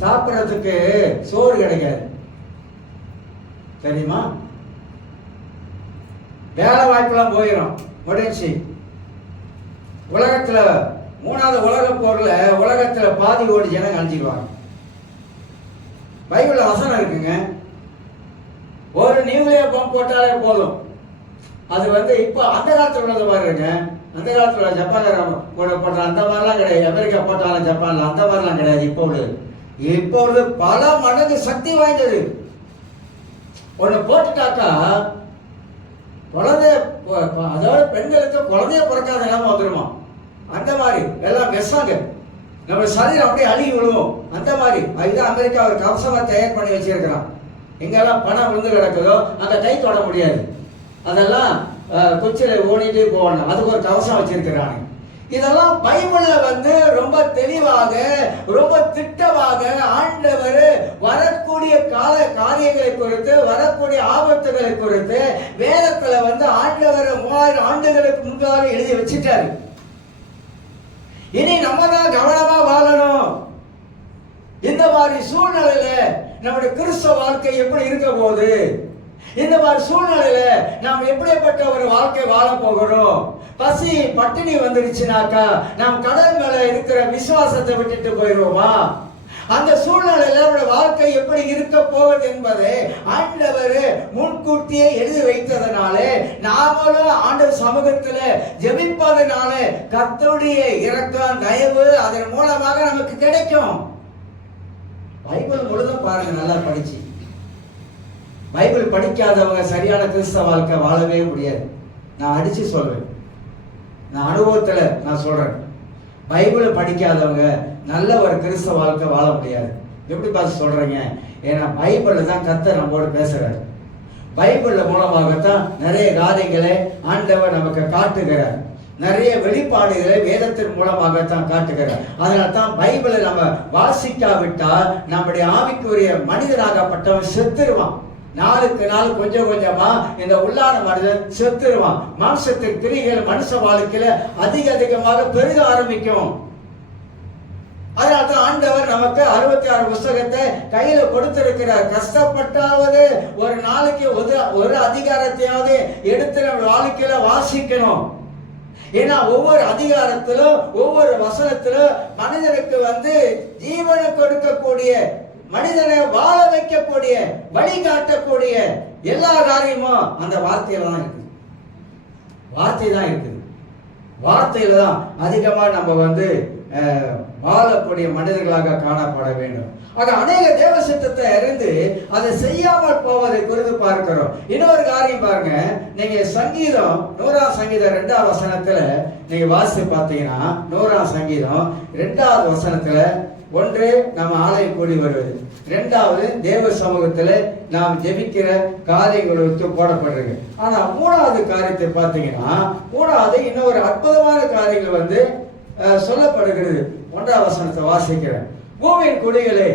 சாப்பிடறதுக்கு சோறு கிடைக்காது, தெரியுமா? வேலை வாய்ப்பெல்லாம் போயிடும், முடிஞ்சு. உலகத்துல 3வது உலக போர்ல உலகத்துல பாதி கோடி ஜனங்க அழிஞ்சிடுவாங்க. பைபிள்ல வசனம் இருக்குங்க, ஒரு நியூக்ளியர் பம்ப் போட்டாலே போதும். அது இப்ப அந்த காலத்துல உள்ளது மாதிரி இருக்கு. அந்த காலத்துல ஜப்பான் போட்ட அந்த மாதிரிலாம் கிடையாது. அமெரிக்கா போட்டாலும் ஜப்பான்ல அந்த மாதிரிலாம் கிடையாது. இப்போ பல மடங்கு சக்தி வாய்ந்தது. ஒன்று போட்டுட்டாக்கா குழந்தைய, அதாவது பெண்களுக்கு குழந்தைய பிறக்காத நிலைமை வந்துருமா. அந்த மாதிரி எல்லாம் விஷாங்க, நம்ம சரீரம் அப்படியே அழுகி விழுவோம். அந்த மாதிரி அதுதான் அமெரிக்கா ஒரு கவசமா தயார் பண்ணி வச்சிருக்கிறான். எங்கெல்லாம் பணம் விழுந்து கிடக்குதோ அந்த கை தொட முடியாது, அதெல்லாம் குச்சில ஓடிட்டு போகணும், அதுக்கு ஒரு கவசம் வச்சிருக்கிறாங்க. இதெல்லாம் பைபிள்ல வந்து ரொம்ப தெளிவாக, ரொம்ப திட்டமாக ஆண்டவர் வரக்கூடிய காரியங்களை குறித்து, வரக்கூடிய ஆபத்துகளை குறித்து வேதத்துல வந்து ஆண்டவர் 3000 ஆண்டுகளுக்கு முன்பாக எழுதி வச்சிட்டாரு. இனி நம்ம தான் கவனமா வாழணும். இந்த மாதிரி சூழ்நிலையில நம்முடைய கிறிஸ்தவ வாழ்க்கை எப்படி இருக்க போகுது, இந்த மாதிரி சூழ்நிலையில நாம் எப்படிப்பட்ட ஒரு வாழ்க்கை வாழ போகிறோம். பசி பட்டினி வந்துருச்சுனாக்கா நாம் கடல் மேல இருக்கிற விசுவாசத்தை விட்டுட்டு போயிடுவோமா? அந்த சூழ்நிலையில நம்முடைய வாழ்க்கை எப்படி இருக்க போகுது என்பதை ஆண்டவர் முன்கூட்டியே எழுதி வைத்ததனாலே நாமளும் ஆண்டவர் சமூகத்துல ஜெபிப்பதனால கர்த்தருடைய இரக்கம், தயவு அதன் மூலமாக நமக்கு கிடைக்கும். பைபிள் முழுதும் பாருங்க, நல்லா படிச்சு. பைபிள் படிக்காதவங்க சரியான கிறிஸ்தவ வாழ்க்கை வாழவே முடியாது. நான் அடிச்சு சொல்றேன், நான் அனுபவத்துல நான் சொல்றேன். பைபிளை படிக்காதவங்க நல்ல ஒரு கிறிஸ்தவ வாழ்க்கை வாழ முடியாது. எப்படி பார்த்து சொல்றீங்க? ஏன்னா பைபிள்ல தான் கர்த்தர் நம்மோடு பேசுறாரு. பைபிள் மூலமாகத்தான் நிறைய காரியங்களை ஆண்டவர் நமக்கு காட்டுகிறார். நிறைய வெளிப்பாடுகளை வேதத்தின் மூலமாகத்தான் காட்டுகிறார். அதனால தான் பைபிளை நம்ம வாசிக்காவிட்டால் நம்முடைய ஆவிக்குரிய மனிதனாகப்பட்டவன் செத்துருவான். நாளுக்கு நாள் கொஞ்சம் கொஞ்சமா இந்த உள்ளான மனிதன் செத்துருவான். மாம்சத்தின் கிரிகள் மனுஷ வாழ்க்கையில அதிகமாக பெருக ஆரம்பிக்கும். அதனால்தான் ஆண்டவர் நமக்கு 66 புஸ்தகத்தை கையில கொடுத்திருக்கிறார். கஷ்டப்பட்டாவது ஒரு நாளைக்கு ஒரு அதிகாரத்தையாவது எடுத்து நம்ம வாழ்க்கையில வாசிக்கணும். ஏன்னா ஒவ்வொரு அதிகாரத்திலும் ஒவ்வொரு வசனத்திலும் மனிதனுக்கு வந்து ஜீவனை கொடுக்கக்கூடிய, மனிதனை வாழ வைக்கக்கூடிய, வழிகாட்டக்கூடிய எல்லா காரியமும் அந்த வார்த்தையில தான் இருக்குது. வார்த்தை தான் இருக்குது. வார்த்தையில தான் அதிகமா நம்ம வந்து வாழக்கூடிய மனிதர்களாக காணப்பட வேண்டும். ஆக அநேக தேவ சித்தத்தை அறிந்து அதை செய்யாமல் போவதை குறித்து பார்க்கிறோம். இன்னொரு காரியம் பாருங்க, நீங்க சங்கீதம் 100ஆம் சங்கீதம் 2ஆம் வசனத்துல நீங்க வாசித்து பார்த்தீங்கன்னா, 100ஆம் சங்கீதம் 2ஆவது வசனத்துல ஒன்று நம்ம ஆலயம் கூடி வருவது, இரண்டாவது தேவ சமூகத்துல நாம் ஜெபிக்கிற காரியங்களுக்கு போடப்படுறது. ஆனா 3வது காரியத்தை பார்த்தீங்கன்னா, 3வது இன்னொரு அற்புதமான காரியங்கள் வந்து சொல்லப்படுகிறது. 1ஆம் வசனத்தை வாசிக்கிறேன். பூமியின் குடிகளே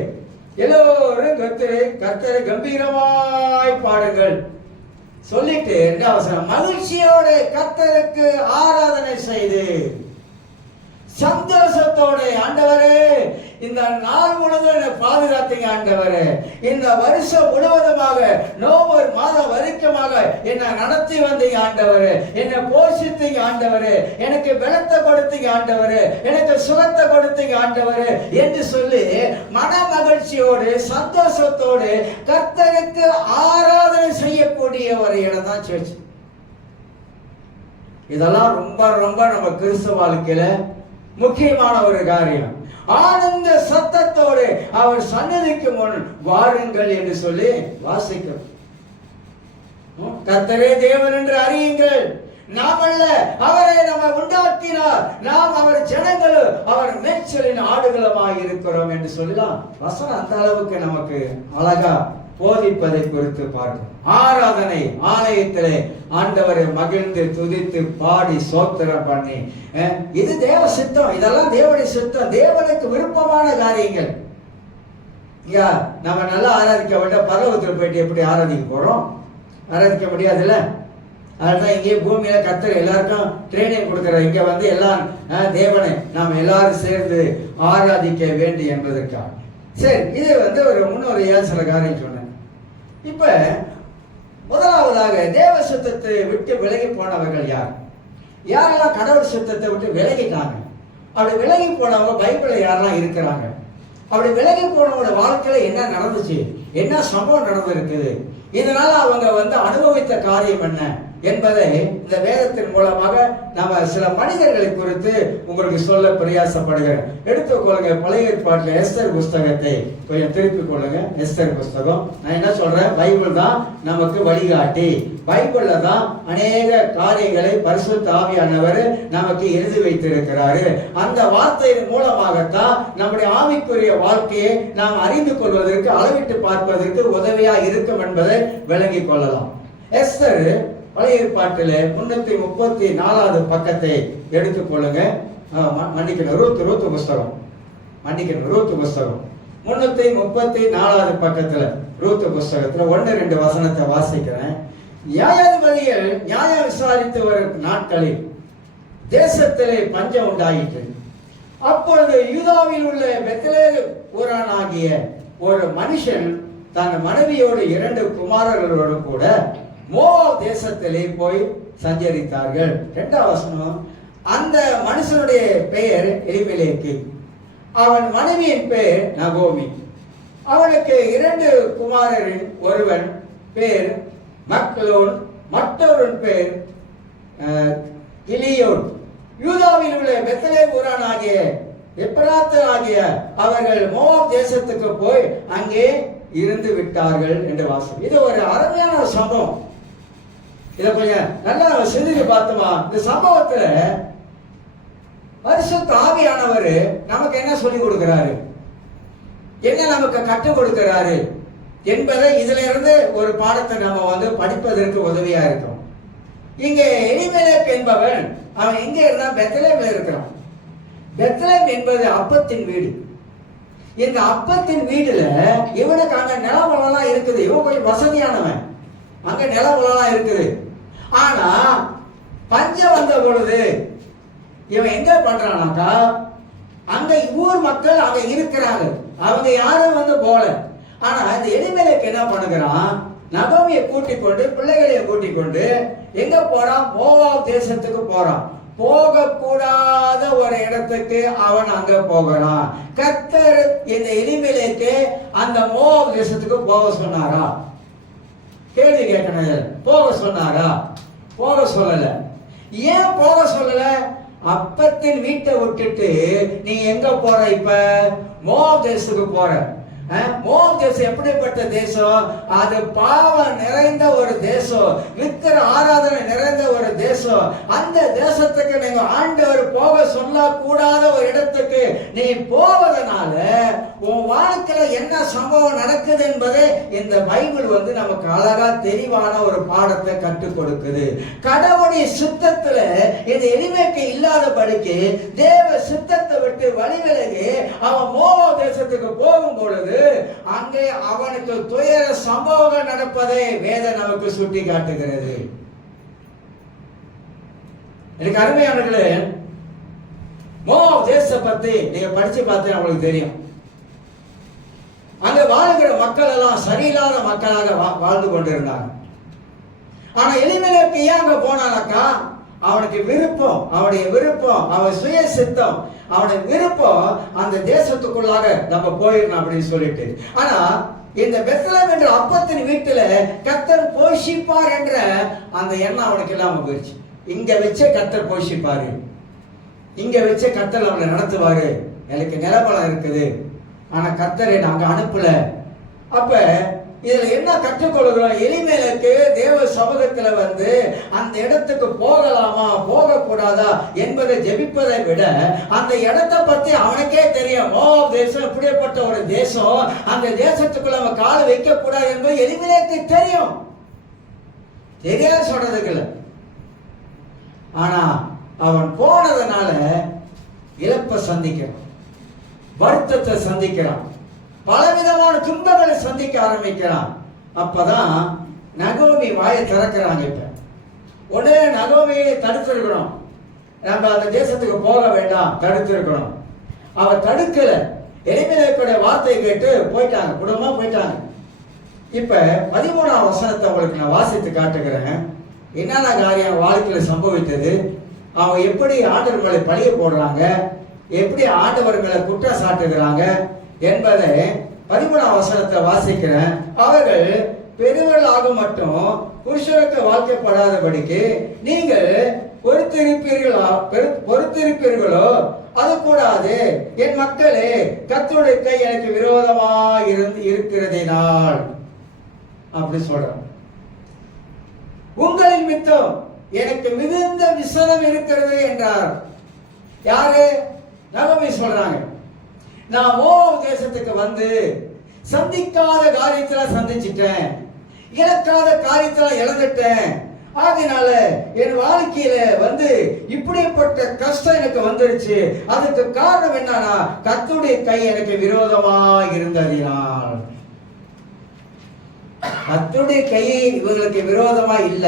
எல்லோரும் கர்த்தரை கம்பீரமாய் பாடுங்கள் சொல்லிட்டு 2ஆம் வசனம், மகிழ்ச்சியோட கர்த்தருக்கு ஆராதனை செய்து சந்தோஷத்தோட, ஆண்டவரே இந்த நாள் முழுவதும் என்னை பாதுகாத்தீங்க ஆண்டவரே, இந்த வருஷம் முழுவதுமாக நவம்பர் மாதம் வரைக்குமாக என்னை நடத்தி வந்தீங்க ஆண்டவரே, என்னை போஷித்தீங்க ஆண்டவரே, எனக்கு பலத்தை கொடுத்தீங்க ஆண்டவரே, எனக்கு சுகத்தை கொடுத்தீங்க ஆண்டவரே என்று சொல்லி மன மகிழ்ச்சியோடு சந்தோஷத்தோடு கர்த்தருக்கு ஆராதனை செய்யக்கூடிய ஒரு இடம் தான் சர்ச். இதெல்லாம் ரொம்ப ரொம்ப நம்ம கிறிஸ்தவ வாழ்க்கையில முக்கியமான ஒரு காரியம். ஆனந்த சத்தத்தோடு அவர் சன்னதிக்கு முன் வாருங்கள் என்று சொல்லி வாசிக்கிறோம். கர்த்தரே தேவன் என்று அறியுங்கள், நாம் அல்ல அவரை நம்ம உண்டாக்கினார், நாம் அவர் ஜனங்களும் அவர் மேய்ச்சலின் ஆடுகளுமாய் இருக்கிறோம் என்று சொல்லலாம். வசனம் அந்த அளவுக்கு நமக்கு அழகா போதிப்பதை குறித்து பார்க்கும். ஆராதனை ஆலயத்திலே ஆண்டவரை மகிழ்ந்து துதித்து பாடி சோத்திரம் பண்ணி, இது தேவ சித்தம். இதெல்லாம் தேவனுடைய சித்தம், தேவனுக்கு விருப்பமான காரியங்கள். நம்ம நல்லா ஆராதிக்க விட பரலோகத்தில் போயிட்டு எப்படி ஆராதிக்க போறோம்? ஆராதிக்க முடியாதுல்ல. அதுதான் இங்கே பூமியில கர்த்தர் எல்லாருக்கும் ட்ரைனிங் கொடுக்கிறார். இங்க வந்து எல்லாம் தேவனை நாம் எல்லாரும் சேர்ந்து ஆராதிக்க வேண்டி என்பதற்காக. சரி, இது வந்து ஒரு முன்னோரையா சில காரியம் சொன்னேன். இப்ப முதலாவதாக தேவ சித்தத்தை விட்டு விலகி போனவர்கள் யார்? யாரெல்லாம் கடவுள் சித்தத்தை விட்டு விலகிட்டாங்க? அப்படி விலகி போனவங்க பைபிள்ல யாரெல்லாம் இருக்கிறாங்க? அப்படி விலகி போனவங்களோட வாழ்க்கையில என்ன நடந்துச்சு, என்ன சம்பவம் நடந்திருக்குது, இதனால அவங்க வந்து அனுபவித்த காரியம் என்ன என்பதை இந்த வேதத்தின் மூலமாக நாம சில மனிதர்களை குறித்து உங்களுக்கு சொல்ல பிரயாசப்படுகிறேன். எடுத்துக்கொள்ளுங்க, பழைய ஏற்பாட்டில் எஸ்தர் புஸ்தகத்தை கொஞ்சம் திருப்பிக் கொள்ளுங்க. எஸ்தர் புஸ்தகம், நான் என்ன சொல்றேன், பைபிள் தான் நமக்கு வழிகாட்டி. பைபிள்ல தான் அநேக காரியங்களை பரிசுத்த ஆவியானவர் நமக்கு எழுதி வைத்திருக்கிறாரு. அந்த வார்த்தையின் மூலமாகத்தான் நம்முடைய ஆவிக்குரிய வாழ்க்கையை நாம் அறிந்து கொள்வதற்கு, அளவிட்டு பார்ப்பதற்கு உதவியா இருக்கும் என்பதை விளங்கிக் கொள்ளலாம். எஸ்தர் பழைய ஏற்பாட்டில் 334வது பக்கத்தை எடுத்துக்கொள்ளுங்க. மன்னிக்கணும், ரூத் புஸ்தகம், மன்னிக்கணும், ரூத் புஸ்தகம் 334வது பக்கத்துல, ரூத் புஸ்தகத்துல 1-2 வசனத்தை வாசிக்கிறேன். நியாயாதிபதிகள் நியாயம் விசாரித்து வரும் நாட்களில் தேசத்திலே பஞ்சம் உண்டாயிற்று. அப்பொழுது யூதாவில் உள்ள பெத்லகேம் ஊரானாகிய ஒரு மனுஷன் தன் மனைவியோடு 2 குமாரர்களோடு கூட மோவாப் தேசத்திலே போய் சஞ்சரித்தார்கள். 2வது வசனம், அந்த மனுஷனுடைய பெயர் எலிமெலேக்கு, அவன் மனைவியின் பெயர் நகோமி. அவனுக்கு 2 குமாரரின் ஒருவன் பேர் மக்லோன், மற்றொருவன் பேர் கிலியோன். யூதாவில் உள்ள பெத்லகேம் ஊரானாகிய எப்ராத்தராகிய அவர்கள் மோவாப் தேசத்துக்கு போய் அங்கே இருந்து விட்டார்கள் என்று வாசம். இது ஒரு அருமையான ஒரு சம்பவம். இதை கொஞ்சம் நல்லா சிந்தித்து பார்த்தோமா, இந்த சம்பவத்துல பரிசுத்த ஆவியானவர் நமக்கு என்ன சொல்லி கொடுக்கிறாரு, என்ன நமக்கு கற்றுக் கொடுக்கிறாரு என்பதை இதுல இருந்து ஒரு பாடத்தை நம்ம படிப்பதற்கு உதவியா இருக்கும். இங்கே எலிமெலேக் என்பவன் அவன் எங்க இருந்தா, பெத்லகேம்ல இருக்கிறான். பெத்லகேம் என்பது அப்பத்தின் வீடு. இந்த அப்பத்தின் வீடுல இவனுக்கு அங்க நிலவலாம் இருக்குது. இவன் கொஞ்சம் வசதியானவன், அங்க நிலவலாம் இருக்குது. ஆனா பஞ்சம் வந்த பொழுது இவன் எங்க பண்றானாக்கா, அங்க ஊர் மக்கள் அங்க இருக்கிறாங்க, அவங்க யாரும் போல. ஆனா இந்த எலிமெலேக் என்ன பண்ணுகிறான், நகோமியை கூட்டிக் கொண்டு பிள்ளைகளையும் கூட்டிக் கொண்டு எங்க போறான், மோவாப் தேசத்துக்கு போறான். போகக்கூடாத ஒரு இடத்துக்கு அவன் அங்க போகிறான். கர்த்தர் இந்த எலிமெலேக்கு அந்த மோவாப் தேசத்துக்கு போக சொன்னாரா? கேள்வி கேட்கணும். போக சொன்னாரா? போக சொல்லல. ஏன் போக சொல்லல? அப்பத்தின் வீட்டை விட்டுட்டு நீ எங்க போற, இப்ப மோவாப் தேசத்துக்கு போற. மோவாப் தேசம் எப்படிப்பட்ட தேசம்? அது பாவம் நிறைந்த ஒரு தேசம், விக்கிர ஆராதனை நிறைந்த ஒரு தேசம். அந்த தேசத்துக்கு நீங்க ஆண்டவர் போக சொல்ல கூடாத ஒரு இடத்துக்கு நீ போவதனால உன் வாழ்க்கையில என்ன சம்பவம் நடக்குது என்பதை இந்த பைபிள் நமக்கு அழகா தெளிவான ஒரு பாடத்தை கற்றுக் கொடுக்குது. கடவுளுடைய சித்தத்துல இது எளிமைக்கு இல்லாதபடிக்கு தேவ சித்தத்தை விட்டு வழிவிலகி அவன் மோவாப் தேசத்துக்கு போகும் பொழுது அங்கே அவனுக்கு துயர சம்பவங்கள் நடப்பதை வேதம் நமக்கு சுட்டி காட்டுகிறது. எனக்கு அருமையானவர்களே, மோவாப் தேசத்தை பத்தி நீங்க படிச்சு பார்த்தா உங்களுக்கு தெரியும். அங்க வாழ்கிற மக்கள் எல்லாம் சரியில்லாத மக்களாக வாழ்ந்து கொண்டிருந்தாங்க. ஆனா எலிமெலேக்கு ஏன் அங்க போனானாக்கா, அவனுக்கு விருப்பம், அவனுடைய விருப்பம், அவன் சுய சித்தம், அவனுடைய விருப்பம் அந்த தேசத்துக்குள்ளாக நம்ம போயிடணும் அப்படின்னு சொல்லிட்டு. ஆனா இந்த பெத்லகேம் என்ற அப்பத்தின் வீட்டுல கர்த்தர் போஷிப்பார் என்ற அந்த எண்ணம் அவனுக்கு இல்லாம போயிடுச்சு. இங்க வச்சே கர்த்தர் போஷிப்பாரு, இங்க வச்சே கர்த்தர் அவனை நடத்துவாரு, எனக்கு நிலபலம் இருக்குது, ஆனா கர்த்தரை நாங்க அனுப்பல. அப்ப இதுல என்ன கற்றுக்கொள்கிறோம், எலிமெலேக்கு தேவ சமூகத்துல அந்த இடத்துக்கு போகலாமா போகக்கூடாதா என்பதை ஜெபிப்பதை விட அந்த இடத்தை பத்தி அவனுக்கே தெரியும். மோவாப் தேசம் இப்படிப்பட்ட ஒரு தேசம், அந்த தேசத்துக்குள்ள அவன் கால் வைக்க கூடாது என்பது எலிமெலேக்கு தெரியும். தெரியாது சொல்றதுக்கு இல்லை. ஆனா அவன் போனதுனால இழப்பை சந்திக்கிறான், வருத்தத்தை சந்திக்கிறான், பலவிதமான துன்பங்களை சந்திக்க ஆரம்பிக்கிறான். அப்பதான் நகோமி வாயை திறக்கிறாங்க. இப்ப உடனே நகோமியை தடுத்திருக்கணும், நம்ம அந்த தேசத்துக்கு போக வேண்டாம், தடுத்திருக்கணும். அவ தடுக்கல, எலிமெலேக்குடைய வார்த்தை கேட்டு போயிட்டாங்க, குடும்பமா போயிட்டாங்க. இப்ப 13ஆம் வசனத்தை உங்களுக்கு நான் வாசித்து காட்டுகிறேன். என்னென்ன காரியம் வாழ்க்கையில சம்பவித்தது, அவங்க எப்படி ஆண்டவர் மேலே பழிய போடுறாங்க, எப்படி ஆண்டவர் மேல குற்றம் சாட்டுகிறாங்க என்பதை 13ஆம் வசனத்தை வாசிக்கிறேன். அவர்கள் பெரியவர்களாக மட்டும் புருஷனுக்கு வாய்க்கப்படாதபடிக்கு நீங்கள் பொறுத்திருப்பீர்களோ? அது கூடாது. என் மக்களே, கர்த்தருடைய கை எனக்கு விரோதமாய் இருக்கிறதினால் அப்படி சொல்றேன். உங்களின் மித்தம் எனக்கு மிகுந்த விசனம் இருக்கிறது என்றார். யாரு? நகோமி சொல்றாங்க. நான் மோவாப் தேசத்துக்கு வந்து சந்திக்காத காரியத்துல சந்திச்சிட்டேன், இழக்காத காரியத்துல இழந்துட்டேன். ஆகினால என் வாழ்க்கையில வந்து இப்படிப்பட்ட கஷ்டம் எனக்கு வந்துருச்சு. அதுக்கு காரணம் என்னன்னா, கர்த்தருடைய கை எனக்கு விரோதமா இருந்ததினால். கர்த்தருடைய கை இவங்களுக்கு விரோதமா இல்ல,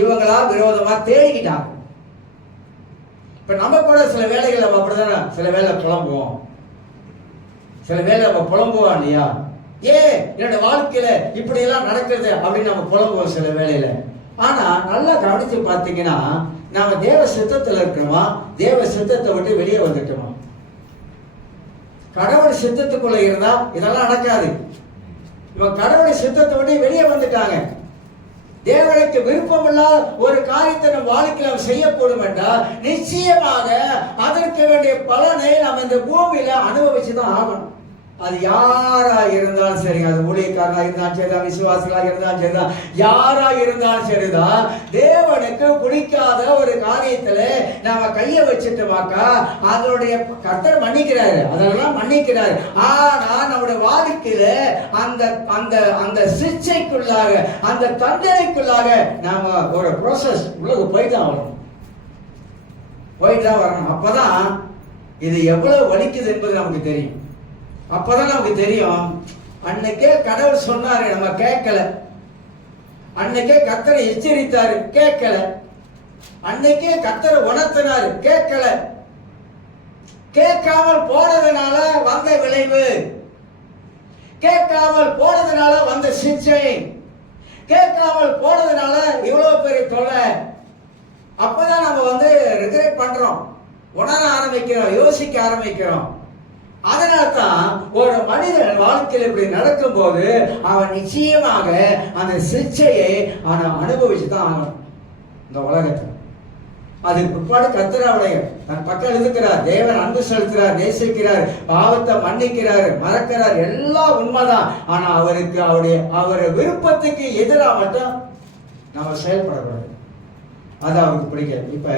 இவங்களா விரோதமா தேடிக்கிட்டாங்க. இப்ப நம்ம கூட சில வேலைகள் நம்ம அப்படிதானே, சில வேலை புலம்புவோம், சில வேலை நம்ம புலம்புவோம் இல்லையா? என்னோட வாழ்க்கையில இப்படி எல்லாம் நடக்குது அப்படின்னு நம்ம புலம்புவோம் சில வேலையில. ஆனா நல்லா கவனிச்சு பார்த்தீங்கன்னா, நாம தேவ சித்தத்துல இருக்கிறோமா, தேவ சித்தத்தை விட்டு வெளியே வந்துட்டோமா? கடவுள் சித்தத்துக்குள்ள இருந்தா இதெல்லாம் நடக்காது. இவன் கடவுள் சித்தத்தை விட்டு வெளியே வந்துட்டாங்க. தேவனுக்கு விருப்பமுள்ள ஒரு காரியத்தை நம்ம வாழ்க்கையில் செய்யக்கூடும் என்றால் நிச்சயமாக அதற்கு வேண்டிய பலனை நம்ம இந்த பூமியில அனுபவிச்சுதான் ஆகணும். அது யாரா இருந்தாலும் சரி, அது ஊழியக்காரனா இருந்தாலும் சரிதான், விசுவாசிகளா இருந்தாலும் சரிதான், யாரா இருந்தாலும் சரிதான், தேவனுக்கு பிடிக்காத ஒரு காரியத்துல நாம கைய வச்சுட்டோமாக்கா அதனுடைய கர்த்தர் மன்னிக்கிறாரு, அதெல்லாம் மன்னிக்கிறாரு. ஆனா நம்முடைய வாழ்க்கையில அந்த அந்த அந்த சிக்ஷைக்குள்ளாக, அந்த தண்டனைக்குள்ளாக நாம ஒரு ப்ரோசஸ் உள்ள போய்தான் வரணும். அப்பதான் இது எவ்வளவு வலிக்குது என்பது நமக்கு தெரியும். அப்பதான் நமக்கு தெரியும். அன்னைக்கே கடவுள் சொன்னாரு, நம்ம கேட்கல. அன்னைக்கே கர்த்தரை எச்சரித்தாரு, கேட்கல. அன்னைக்கே கர்த்தரை உணர்த்தினாரு, கேட்கல. கேட்காமல் போனதுனால வந்த விளைவு, கேட்காமல் போனதுனால வந்த சிக்ஷை, கேட்காமல் போனதுனால இவ்வளவு பெரிய தொல்லை. அப்பதான் நம்ம வந்து ரிக்ரெட் பண்றோம், உணர ஆரம்பிக்கிறோம், யோசிக்க ஆரம்பிக்கிறோம். அதனால்தான் ஒரு மனிதன் வாழ்க்கையில் இப்படி நடக்கும் போது அவன் நிச்சயமாக அந்த சிக்ஷையை அனுபவிச்சுதான் ஆகணும் இந்த உலகத்தில். அதுக்கு பிற்பாடு கர்த்தருடைய தன் பக்கம் இருக்கிறார், தேவன் அன்பு செலுத்துறார், நேசிக்கிறார், பாவத்தை மன்னிக்கிறார், மறக்கிறார், எல்லாம் உண்மைதான். ஆனா அவருக்கு அவர் விருப்பத்துக்கு எதிராக மட்டும் நாம செயல்படக்கூடாது. அது அவருக்கு பிடிக்காது. இப்ப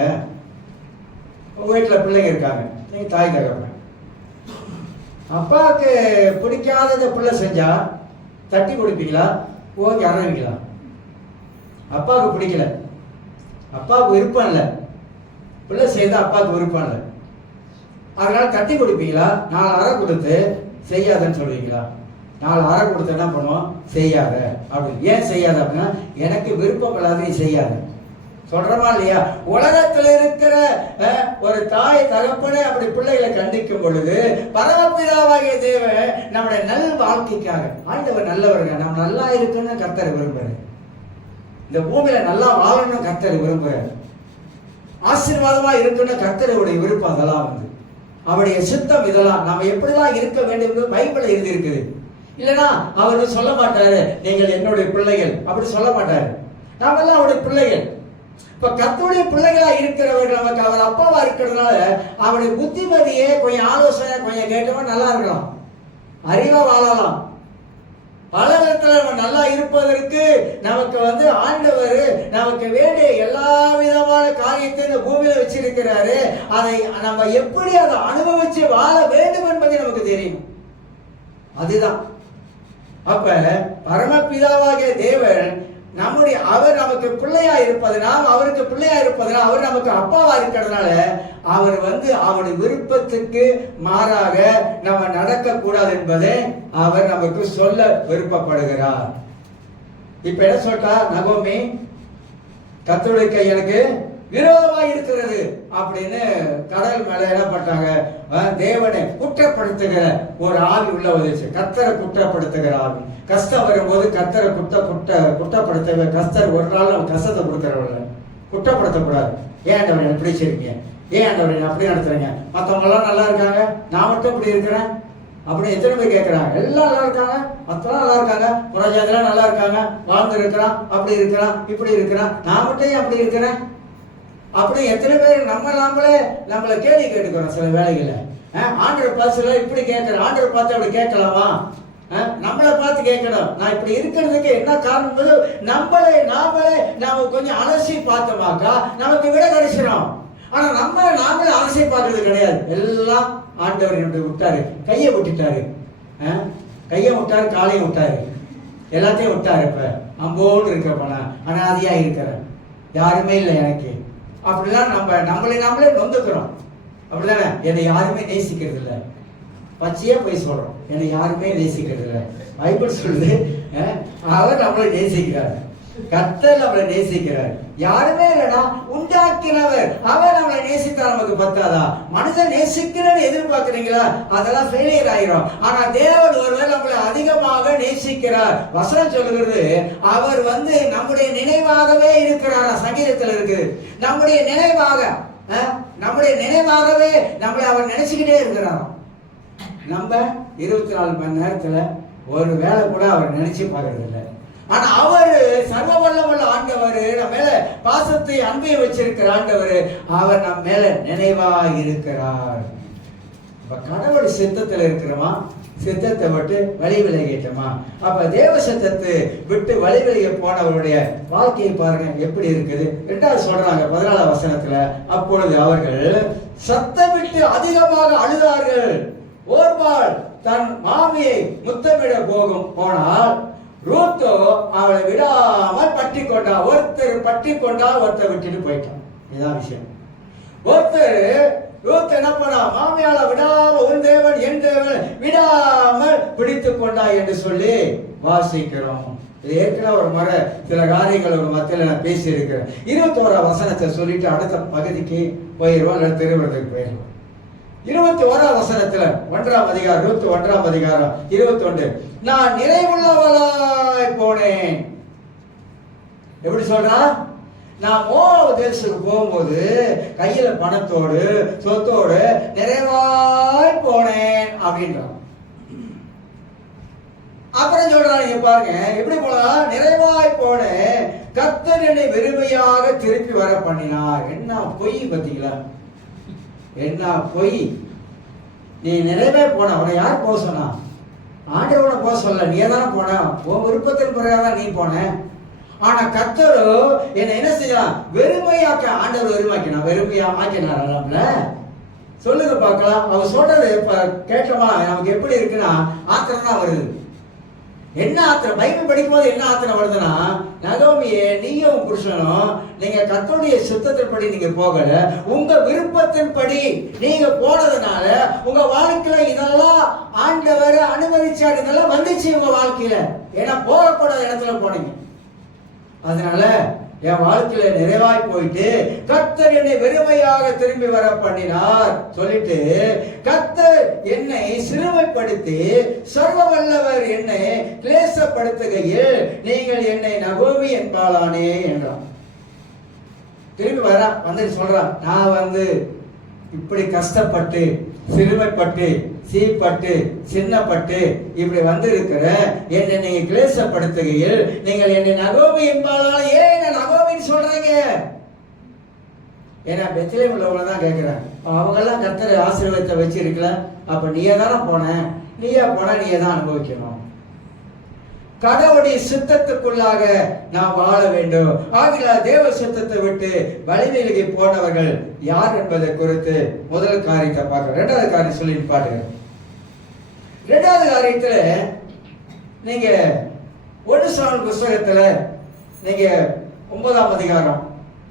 உங்க வீட்டுல பிள்ளைங்க இருக்காங்க, நீங்க தாய் தகப்பன். அப்பாவுக்கு பிடிக்காதத பிள்ளை செஞ்சா தட்டி கொடுப்பீங்களா, ஓகே அறவீங்களா? அப்பாவுக்கு பிடிக்கல, அப்பாவுக்கு விருப்பம் இல்லை, பிள்ளை செய்தா அப்பாவுக்கு விருப்பம் இல்லை, அதனால தட்டி கொடுப்பீங்களா? 4 அறை கொடுத்து செய்யாதன்னு சொல்லுவீங்களா? 4 அறை கொடுத்து என்ன பண்ணுவோம்? செய்யாத அப்படி. ஏன் செய்யாத அப்படின்னா, எனக்கு விருப்பம் இல்லாத நீ செய்யாத சொல்றமா இல்லையா? உலகத்தில் இருக்கிற ஒரு தாய் தகப்பனே அப்படி பிள்ளைகளை கண்டிக்கும் பொழுது, பரமபிதாவாகிய தேவன் நம்முடைய நல் வாழ்க்கைக்காக, ஆண்டவர் நல்லவர்கள், நம்ம நல்லா இருக்குன்னு கர்த்தர் விரும்புறாரு. இந்த பூமியில நல்லா வாழணும் கர்த்தர் விரும்புறாரு. ஆசீர்வாதமா இருக்குன்னு கர்த்தருடைய விருப்பம். அதெல்லாம் வந்து அவருடைய சித்தம். இதெல்லாம் நம்ம எப்படிலாம் இருக்க வேண்டும் பைபிள்ல எழுதி இருக்குது. இல்லைன்னா அவர் சொல்ல மாட்டாரு, நீங்கள் என்னுடைய பிள்ளைகள் அப்படி சொல்ல மாட்டாரு. நாம எல்லாம் அவருடைய பிள்ளைகள். இப்ப கர்த்தருடைய பிள்ளைகளா இருக்கிறவர்கள் நமக்கு அவர் அப்பாவா இருக்கிறதுனால அவருடைய புத்திமதியே கொஞ்சம் ஆலோசனை கொஞ்சம் கேட்டவன் நல்லா இருக்கலாம், அறிவா வாழலாம். பல விதத்துல நம்ம நல்லா இருப்பதற்கு நமக்கு வந்து ஆண்டவர் நமக்கு வேண்டிய எல்லா விதமான காரியத்தை இந்த பூமியில வச்சிருக்கிறாரு. அதை நம்ம எப்படி அதை அனுபவிச்சு வாழ வேண்டும் என்பது நமக்கு தெரியும். அதுதான் அப்ப பரமபிதாவாகிய தேவன் அவர் நமக்கு பிள்ளையா இருப்பதனால், அவருக்கு பிள்ளையா இருப்பதனால், அவர் நமக்கு அப்பாவா இருக்கிறதுனால அவர் வந்து அவருடைய விருப்பத்துக்கு மாறாக நம்ம நடக்க கூடாது என்பதை அவர் நமக்கு சொல்ல விருப்பப்படுகிறார். இப்ப என்ன சொல்றா நகோமி? கர்த்தருடைய கை எனக்கு விரோதமா இருக்கிறது அப்படின்னு கடல் மேல என்ன பண்ணாங்க? தேவனை குற்றப்படுத்துகிற ஒரு ஆவி உள்ள வந்துச்சு. கர்த்தரை குற்றப்படுத்துகிற ஆவி. கஷ்டம் வரும்போது கர்த்தரை குற்றப்படுத்த, கர்த்தர் ஒரு நாள் நம்ம கஷ்டத்தை கொடுக்கறவங்க குற்றப்படுத்தக்கூடாது. ஏன் ஆண்டவரை எப்படி வச்சிருக்கீங்க, ஏன் ஆண்டவரை அப்படி நடத்துறீங்க, மற்றவங்க எல்லாம் நல்லா இருக்காங்க, நான் மட்டும் இப்படி இருக்கிறேன் அப்படின்னு எத்தனை பேர் கேட்குறாங்க? எல்லாம் நல்லா இருக்காங்க, மற்றெல்லாம் நல்லா இருக்காங்க, புறஜாதிலாம் நல்லா இருக்காங்க, வாழ்ந்து இருக்கிறான், அப்படி இருக்கிறான், இப்படி இருக்கிறான், நான் மட்டும் ஏன் அப்படி இருக்கிறேன்? அப்படி எத்தனை பேர் நம்மளை கேள்வி கேட்டுக்கிறோம் சில வேலைகளை. ஆண்டரை பார்த்து இப்படி கேட்குறேன், ஆண்டரை பார்த்து அப்படி கேட்கலாமா? நம்மளை பார்த்து கேட்கணும், நான் இப்படி இருக்கிறதுக்கு என்ன காரணம்? நாமளே நாம கொஞ்சம் அலசி பார்த்தோமாக்கா நமக்கு விட கிடைச்சிடும். ஆனா நாமளே அலசி பார்க்கறது கிடையாது. எல்லாம் ஆண்டவர் என்னுடைய விட்டாரு, கையை விட்டுட்டாரு, கையை விட்டாரு, காலையும் விட்டாரு, எல்லாத்தையும் விட்டாரு. இப்ப அம்போடு இருக்கப்ப நான் அனாதியா இருக்கிறேன், யாருமே இல்லை எனக்கு. அப்படிலாம் நம்மளே நொந்துக்கிறோம். அப்படிதானே? என்னை யாருமே நேசிக்கிறது இல்லை, பச்சையா போய் சொல்றோம், என்னை யாருமே நேசிக்கிறது இல்லை. பைபிள் சொல்லுது அவர் நம்மளை நேசிக்கிறார், கர்த்தர் நம்மளை நேசிக்கிறார். யாருமே இல்லைன்னா உண்டாக்கினவர் அவர் நம்மளை நேசித்தா நமக்கு பத்தாதா? மனுஷன் நேசிக்கிறன்னு எதிர்பார்க்கிறீங்களா? அதெல்லாம் ஃபெயிலியர் ஆயிரும். ஆனா தேவன் ஒருவர் நம்மளை அதிகமாக நேசிக்கிறார். வசனம் சொல்லுகிறது அவர் நம்முடைய நினைவாகவே இருக்கிறார். சங்கீதத்தில் இருக்குது, நம்முடைய நினைவாகவே நம்மளை அவர் நினைச்சுக்கிட்டே இருக்கிறார். நம்ம 24 மணி நேரத்துல ஒரு வேலை கூட அவர் நினைச்சு பார்க்கறது இல்லை. ஆனா அவர் சர்வ வல்லமுள்ள ஆண்டவர், நம்ம மேல பாசத்தை அன்பை வச்சிருக்கிற ஆண்டவர், அவர் நம்ம மேல நினைவா இருக்கிறார். இப்ப கடவுள் சித்தத்துல இருக்கிறோமா, சித்தத்தை விட்டு வழி விலகிட்டோமா? அப்ப தேவ சித்தத்தை விட்டு வழி விலகி போனவருடைய வாழ்க்கையை பாருங்க எப்படி இருக்குது. 2வது சொல்றாங்க 14ஆம் வசனத்துல, அப்பொழுது அவர்கள் சத்தமிட்டு அதிகமாக அழுதார்கள். ஓர்பாள் தன் மாமியை முத்தமிட போனால் ரூத்தோ அவளை விடாமல் பற்றி கொண்டா. ஒருத்தர் பற்றி கொண்டா, ஒருத்தர் விட்டுட்டு போயிட்டான். இதுதான் விஷயம். ரூத் என்ன பண்ணா? மாமியால விடாம உன் தேவன் என் தேவன் விடாமல் பிடித்து கொண்டா என்று சொல்லி வாசிக்கிறோம். ஏற்கனவே ஒரு முறை சில காரியங்கள் ஒரு மத்தியில நான் பேசி இருக்கிறேன். 21ஆம் வசனத்தை சொல்லிட்டு அடுத்த பகுதிக்கு போயிருவோம், திருவிழத்துக்கு போயிருவோம். 21ஆம் வசனத்துல 1ஆம் அதிகாரம், 21ஆம் அதிகாரம் 21, நான் நிறைவுள்ளவளாய் போனேன். எப்படி சொல்றா? நான் மோவாபு தேசத்துக்கு போகும்போது கையில பணத்தோடு சொத்தோடு நிறைவாய் போனேன் அப்படின்றான். அப்புறம் சொல்றாங்க பாருங்க, எப்படி போலாம்? நிறைவாய் போனேன், கர்த்தர் என்னை வெறுமையாக திருப்பி வர பண்ணினார். என்ன பொய் பார்த்தீங்களா? என்ன பொய்! நீ நிறைவே போன, உன்னை யார் போக சொன்னா? ஆண்டவனை போக சொல்ல, நீ தானே போன, உன் விருப்பத்தின் பிறகுதான் நீ போன. ஆனா கர்த்தர் என்ன என்ன செய்யலாம்? வெறுமையாக்க. ஆண்டவர் வெறுமையா ஆக்கினார்ல. சொல்லுங்க பார்க்கலாம். அவர் சொல்றது இப்ப கேட்டோமா நமக்கு எப்படி இருக்குன்னா ஆத்திரம் தான் வருது. என்ன ஆத்திரம்? பைபிள் படிக்கும் போது என்ன ஆத்திரம் வருதுன்னா, நகோமியே நீயும் புருஷனும் நீங்க கர்த்தருடைய சித்தத்தின்படி நீங்க போகல, உங்க விருப்பத்தின்படி நீங்க போனதுனால உங்க வாழ்க்கையில இதெல்லாம் ஆண்டவர் அனுமதிச்சார், இதெல்லாம் வந்துச்சு உங்க வாழ்க்கையில. ஏன்னா போகக்கூடாத இடத்துல போனீங்க. அதனால என் வாழ்க்கையில நிறைவாய் போயிட்டு கர்த்தர் என்னை வெறுமையாக திரும்பி வர பண்ணினார் சொல்லிட்டு, கர்த்தர் என்னை சிறுமைப்படுத்தி சர்வ வல்லவர் என்னை கிளேசப்படுத்துகையில் நீங்கள் என்னை நகோமி என்பாளானே என்றான். திரும்பி வந்துட்டு சொல்றான், நான் இப்படி கஷ்டப்பட்டு சிறுமைப்பட்டு சீப்பட்டு சின்னப்பட்டு இப்படி இருக்கிற என்னை நீங்க கிளேசப்படுத்துகையில் நீங்கள் என்னை நகோமி என்பாளால். ஏன் என்ன நகோமின்னு சொல்றீங்க? ஏன்னா பெத்லெஹேம் உள்ளவங்கதான் கேட்கிறேன். அவங்க எல்லாம் கர்த்தர் ஆசீர்வாதத்தை வச்சிருக்கல, அப்ப நீயே தானே போன, நீயே தான் அனுபவிக்கணும். கடவுளுடைய சித்தத்துக்குள்ளாக நாம் வாழ வேண்டும். ஆகிய தேவ சித்தத்தை விட்டு வழிவிலகி போனவர்கள் யார் என்பதை குறித்து முதல் காரியத்தை பார்க்க. 2வது காரியம் சொல்லி பாருங்க. 2வது காரியத்துல நீங்க 1 சாமுவேல் புத்தகத்துல நீங்க 9ஆம் அதிகாரம்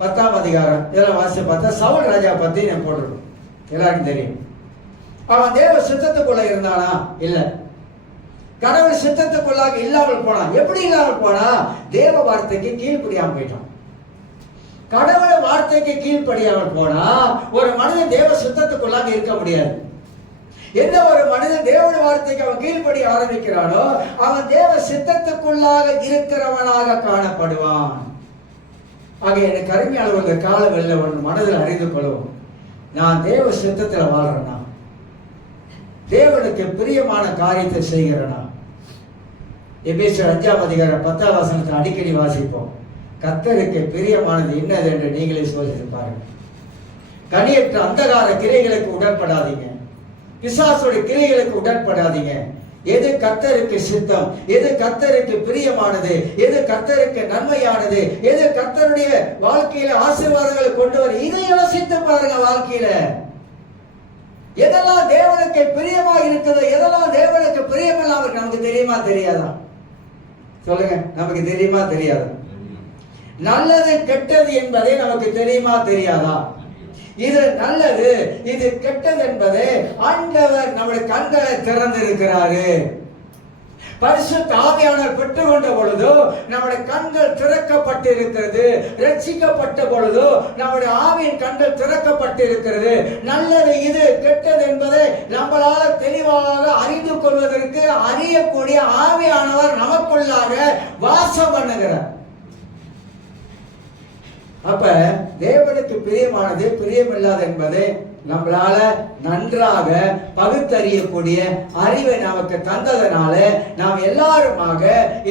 10ஆம் அதிகாரம் இதெல்லாம் வாசிச்சு பார்த்தா சவுல் ராஜா பத்தி நான் போட்டிருக்கோம், எல்லாருக்கும் தெரியும். அவன் தேவ சித்தத்துக்குள்ள இருந்தானா? இல்ல. கடவுள் சித்தத்துக்குள்ளாக இல்லாமல் போனா. எப்படி இல்லாமல் போனா? தேவ வார்த்தைக்கு கீழ்ப்படியாமல் போயிட்டான். கடவுள் வார்த்தைக்கு கீழ்ப்படியாமல் போனா ஒரு மனிதன் தேவ சித்தத்துக்குள்ளாக இருக்க முடியாது. எந்த ஒரு மனிதன் தேவனுடைய வார்த்தைக்கு அவன் கீழ்ப்படி ஆரம்பிக்கிறானோ அவன் தேவ சித்தத்துக்குள்ளாக இருக்கிறவனாக காணப்படுவான். ஆக எனக்கு அருமையாளர் காலம் இல்லை மனதில் அறிந்து கொள்வோம், நான் தேவ சித்தத்தில் வாழ்றேன்னா தேவனுக்கு பிரியமான காரியத்தை செய்கிறனா? எபேசியர் 5ஆம் அதிகாரம் 10ஆம் வசனத்தை அடிக்கடி வாசிப்போம். கர்த்தருக்கு பிரியமானது என்னது என்று நீங்களே சோதித்து பாருங்கள். கனியற்ற அந்தகார கிரைகளுக்கு உடன்படாதீங்க, பிசாசுடைய கிரைகளுக்கு உடன்படாதீங்க. எது கர்த்தருக்கு சித்தம், எது கர்த்தருக்கு பிரியமானது, எது கர்த்தருக்கு நன்மையானது, எது கர்த்தருடைய வாழ்க்கையில ஆசீர்வாதங்களை கொண்டு வர, இதை யோசித்து பாருங்க. வாழ்க்கையில எதெல்லாம் தேவனுக்கு பிரியமா இருக்குது, எதெல்லாம் தேவனுக்கு பிரியமில்லாம இருக்கு, நமக்கு தெரியுமா தெரியாதா? சொல்லுங்க, நமக்கு தெரியுமா தெரியாதா? நல்லது கெட்டது என்பதே நமக்கு தெரியுமா தெரியாதா? இது நல்லது, இது கெட்டது என்பது ஆண்டவர் நம்முடைய கண்களை திறந்திருக்கிறாரு. பரிசுத்த ஆவியானவர் பெற்றுக்கொண்ட பொழுதோ நம்முடைய கண்கள் திறக்கப்பட்டிருக்கிறது. ரட்சிக்கப்பட்ட பொழுதோ நம்முடைய ஆவியின் கண்கள் திறக்கப்பட்டிருக்கிறது. நல்லது இது கெட்டது என்பதை நம்மளால தெளிவாக அறிந்து கொள்வதற்கு அறியக்கூடிய ஆவியானவர் நமக்குள்ளாக வாசம் பண்ணுகிறார். அப்ப தேவனுக்கு பிரியமானது பிரியமில்லாத என்பதை நம்மளால நன்றாக பகுத்தறியக்கூடிய அறிவை நமக்கு தந்ததனால நாம் எல்லாருமாக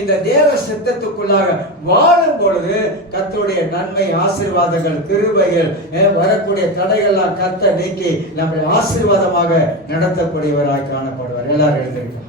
இந்த தேவ சித்தத்துக்குள்ளாக வாழும் பொழுது கர்த்தருடைய நன்மை, ஆசீர்வாதங்கள், கிருபைகள், வரக்கூடிய தடைகள்லாம் கர்த்தர் நீக்கி நம்மை ஆசீர்வாதமாக நடத்தக்கூடியவராய் காணப்படுவார். எல்லாரும் எழுந்திருக்கோம்.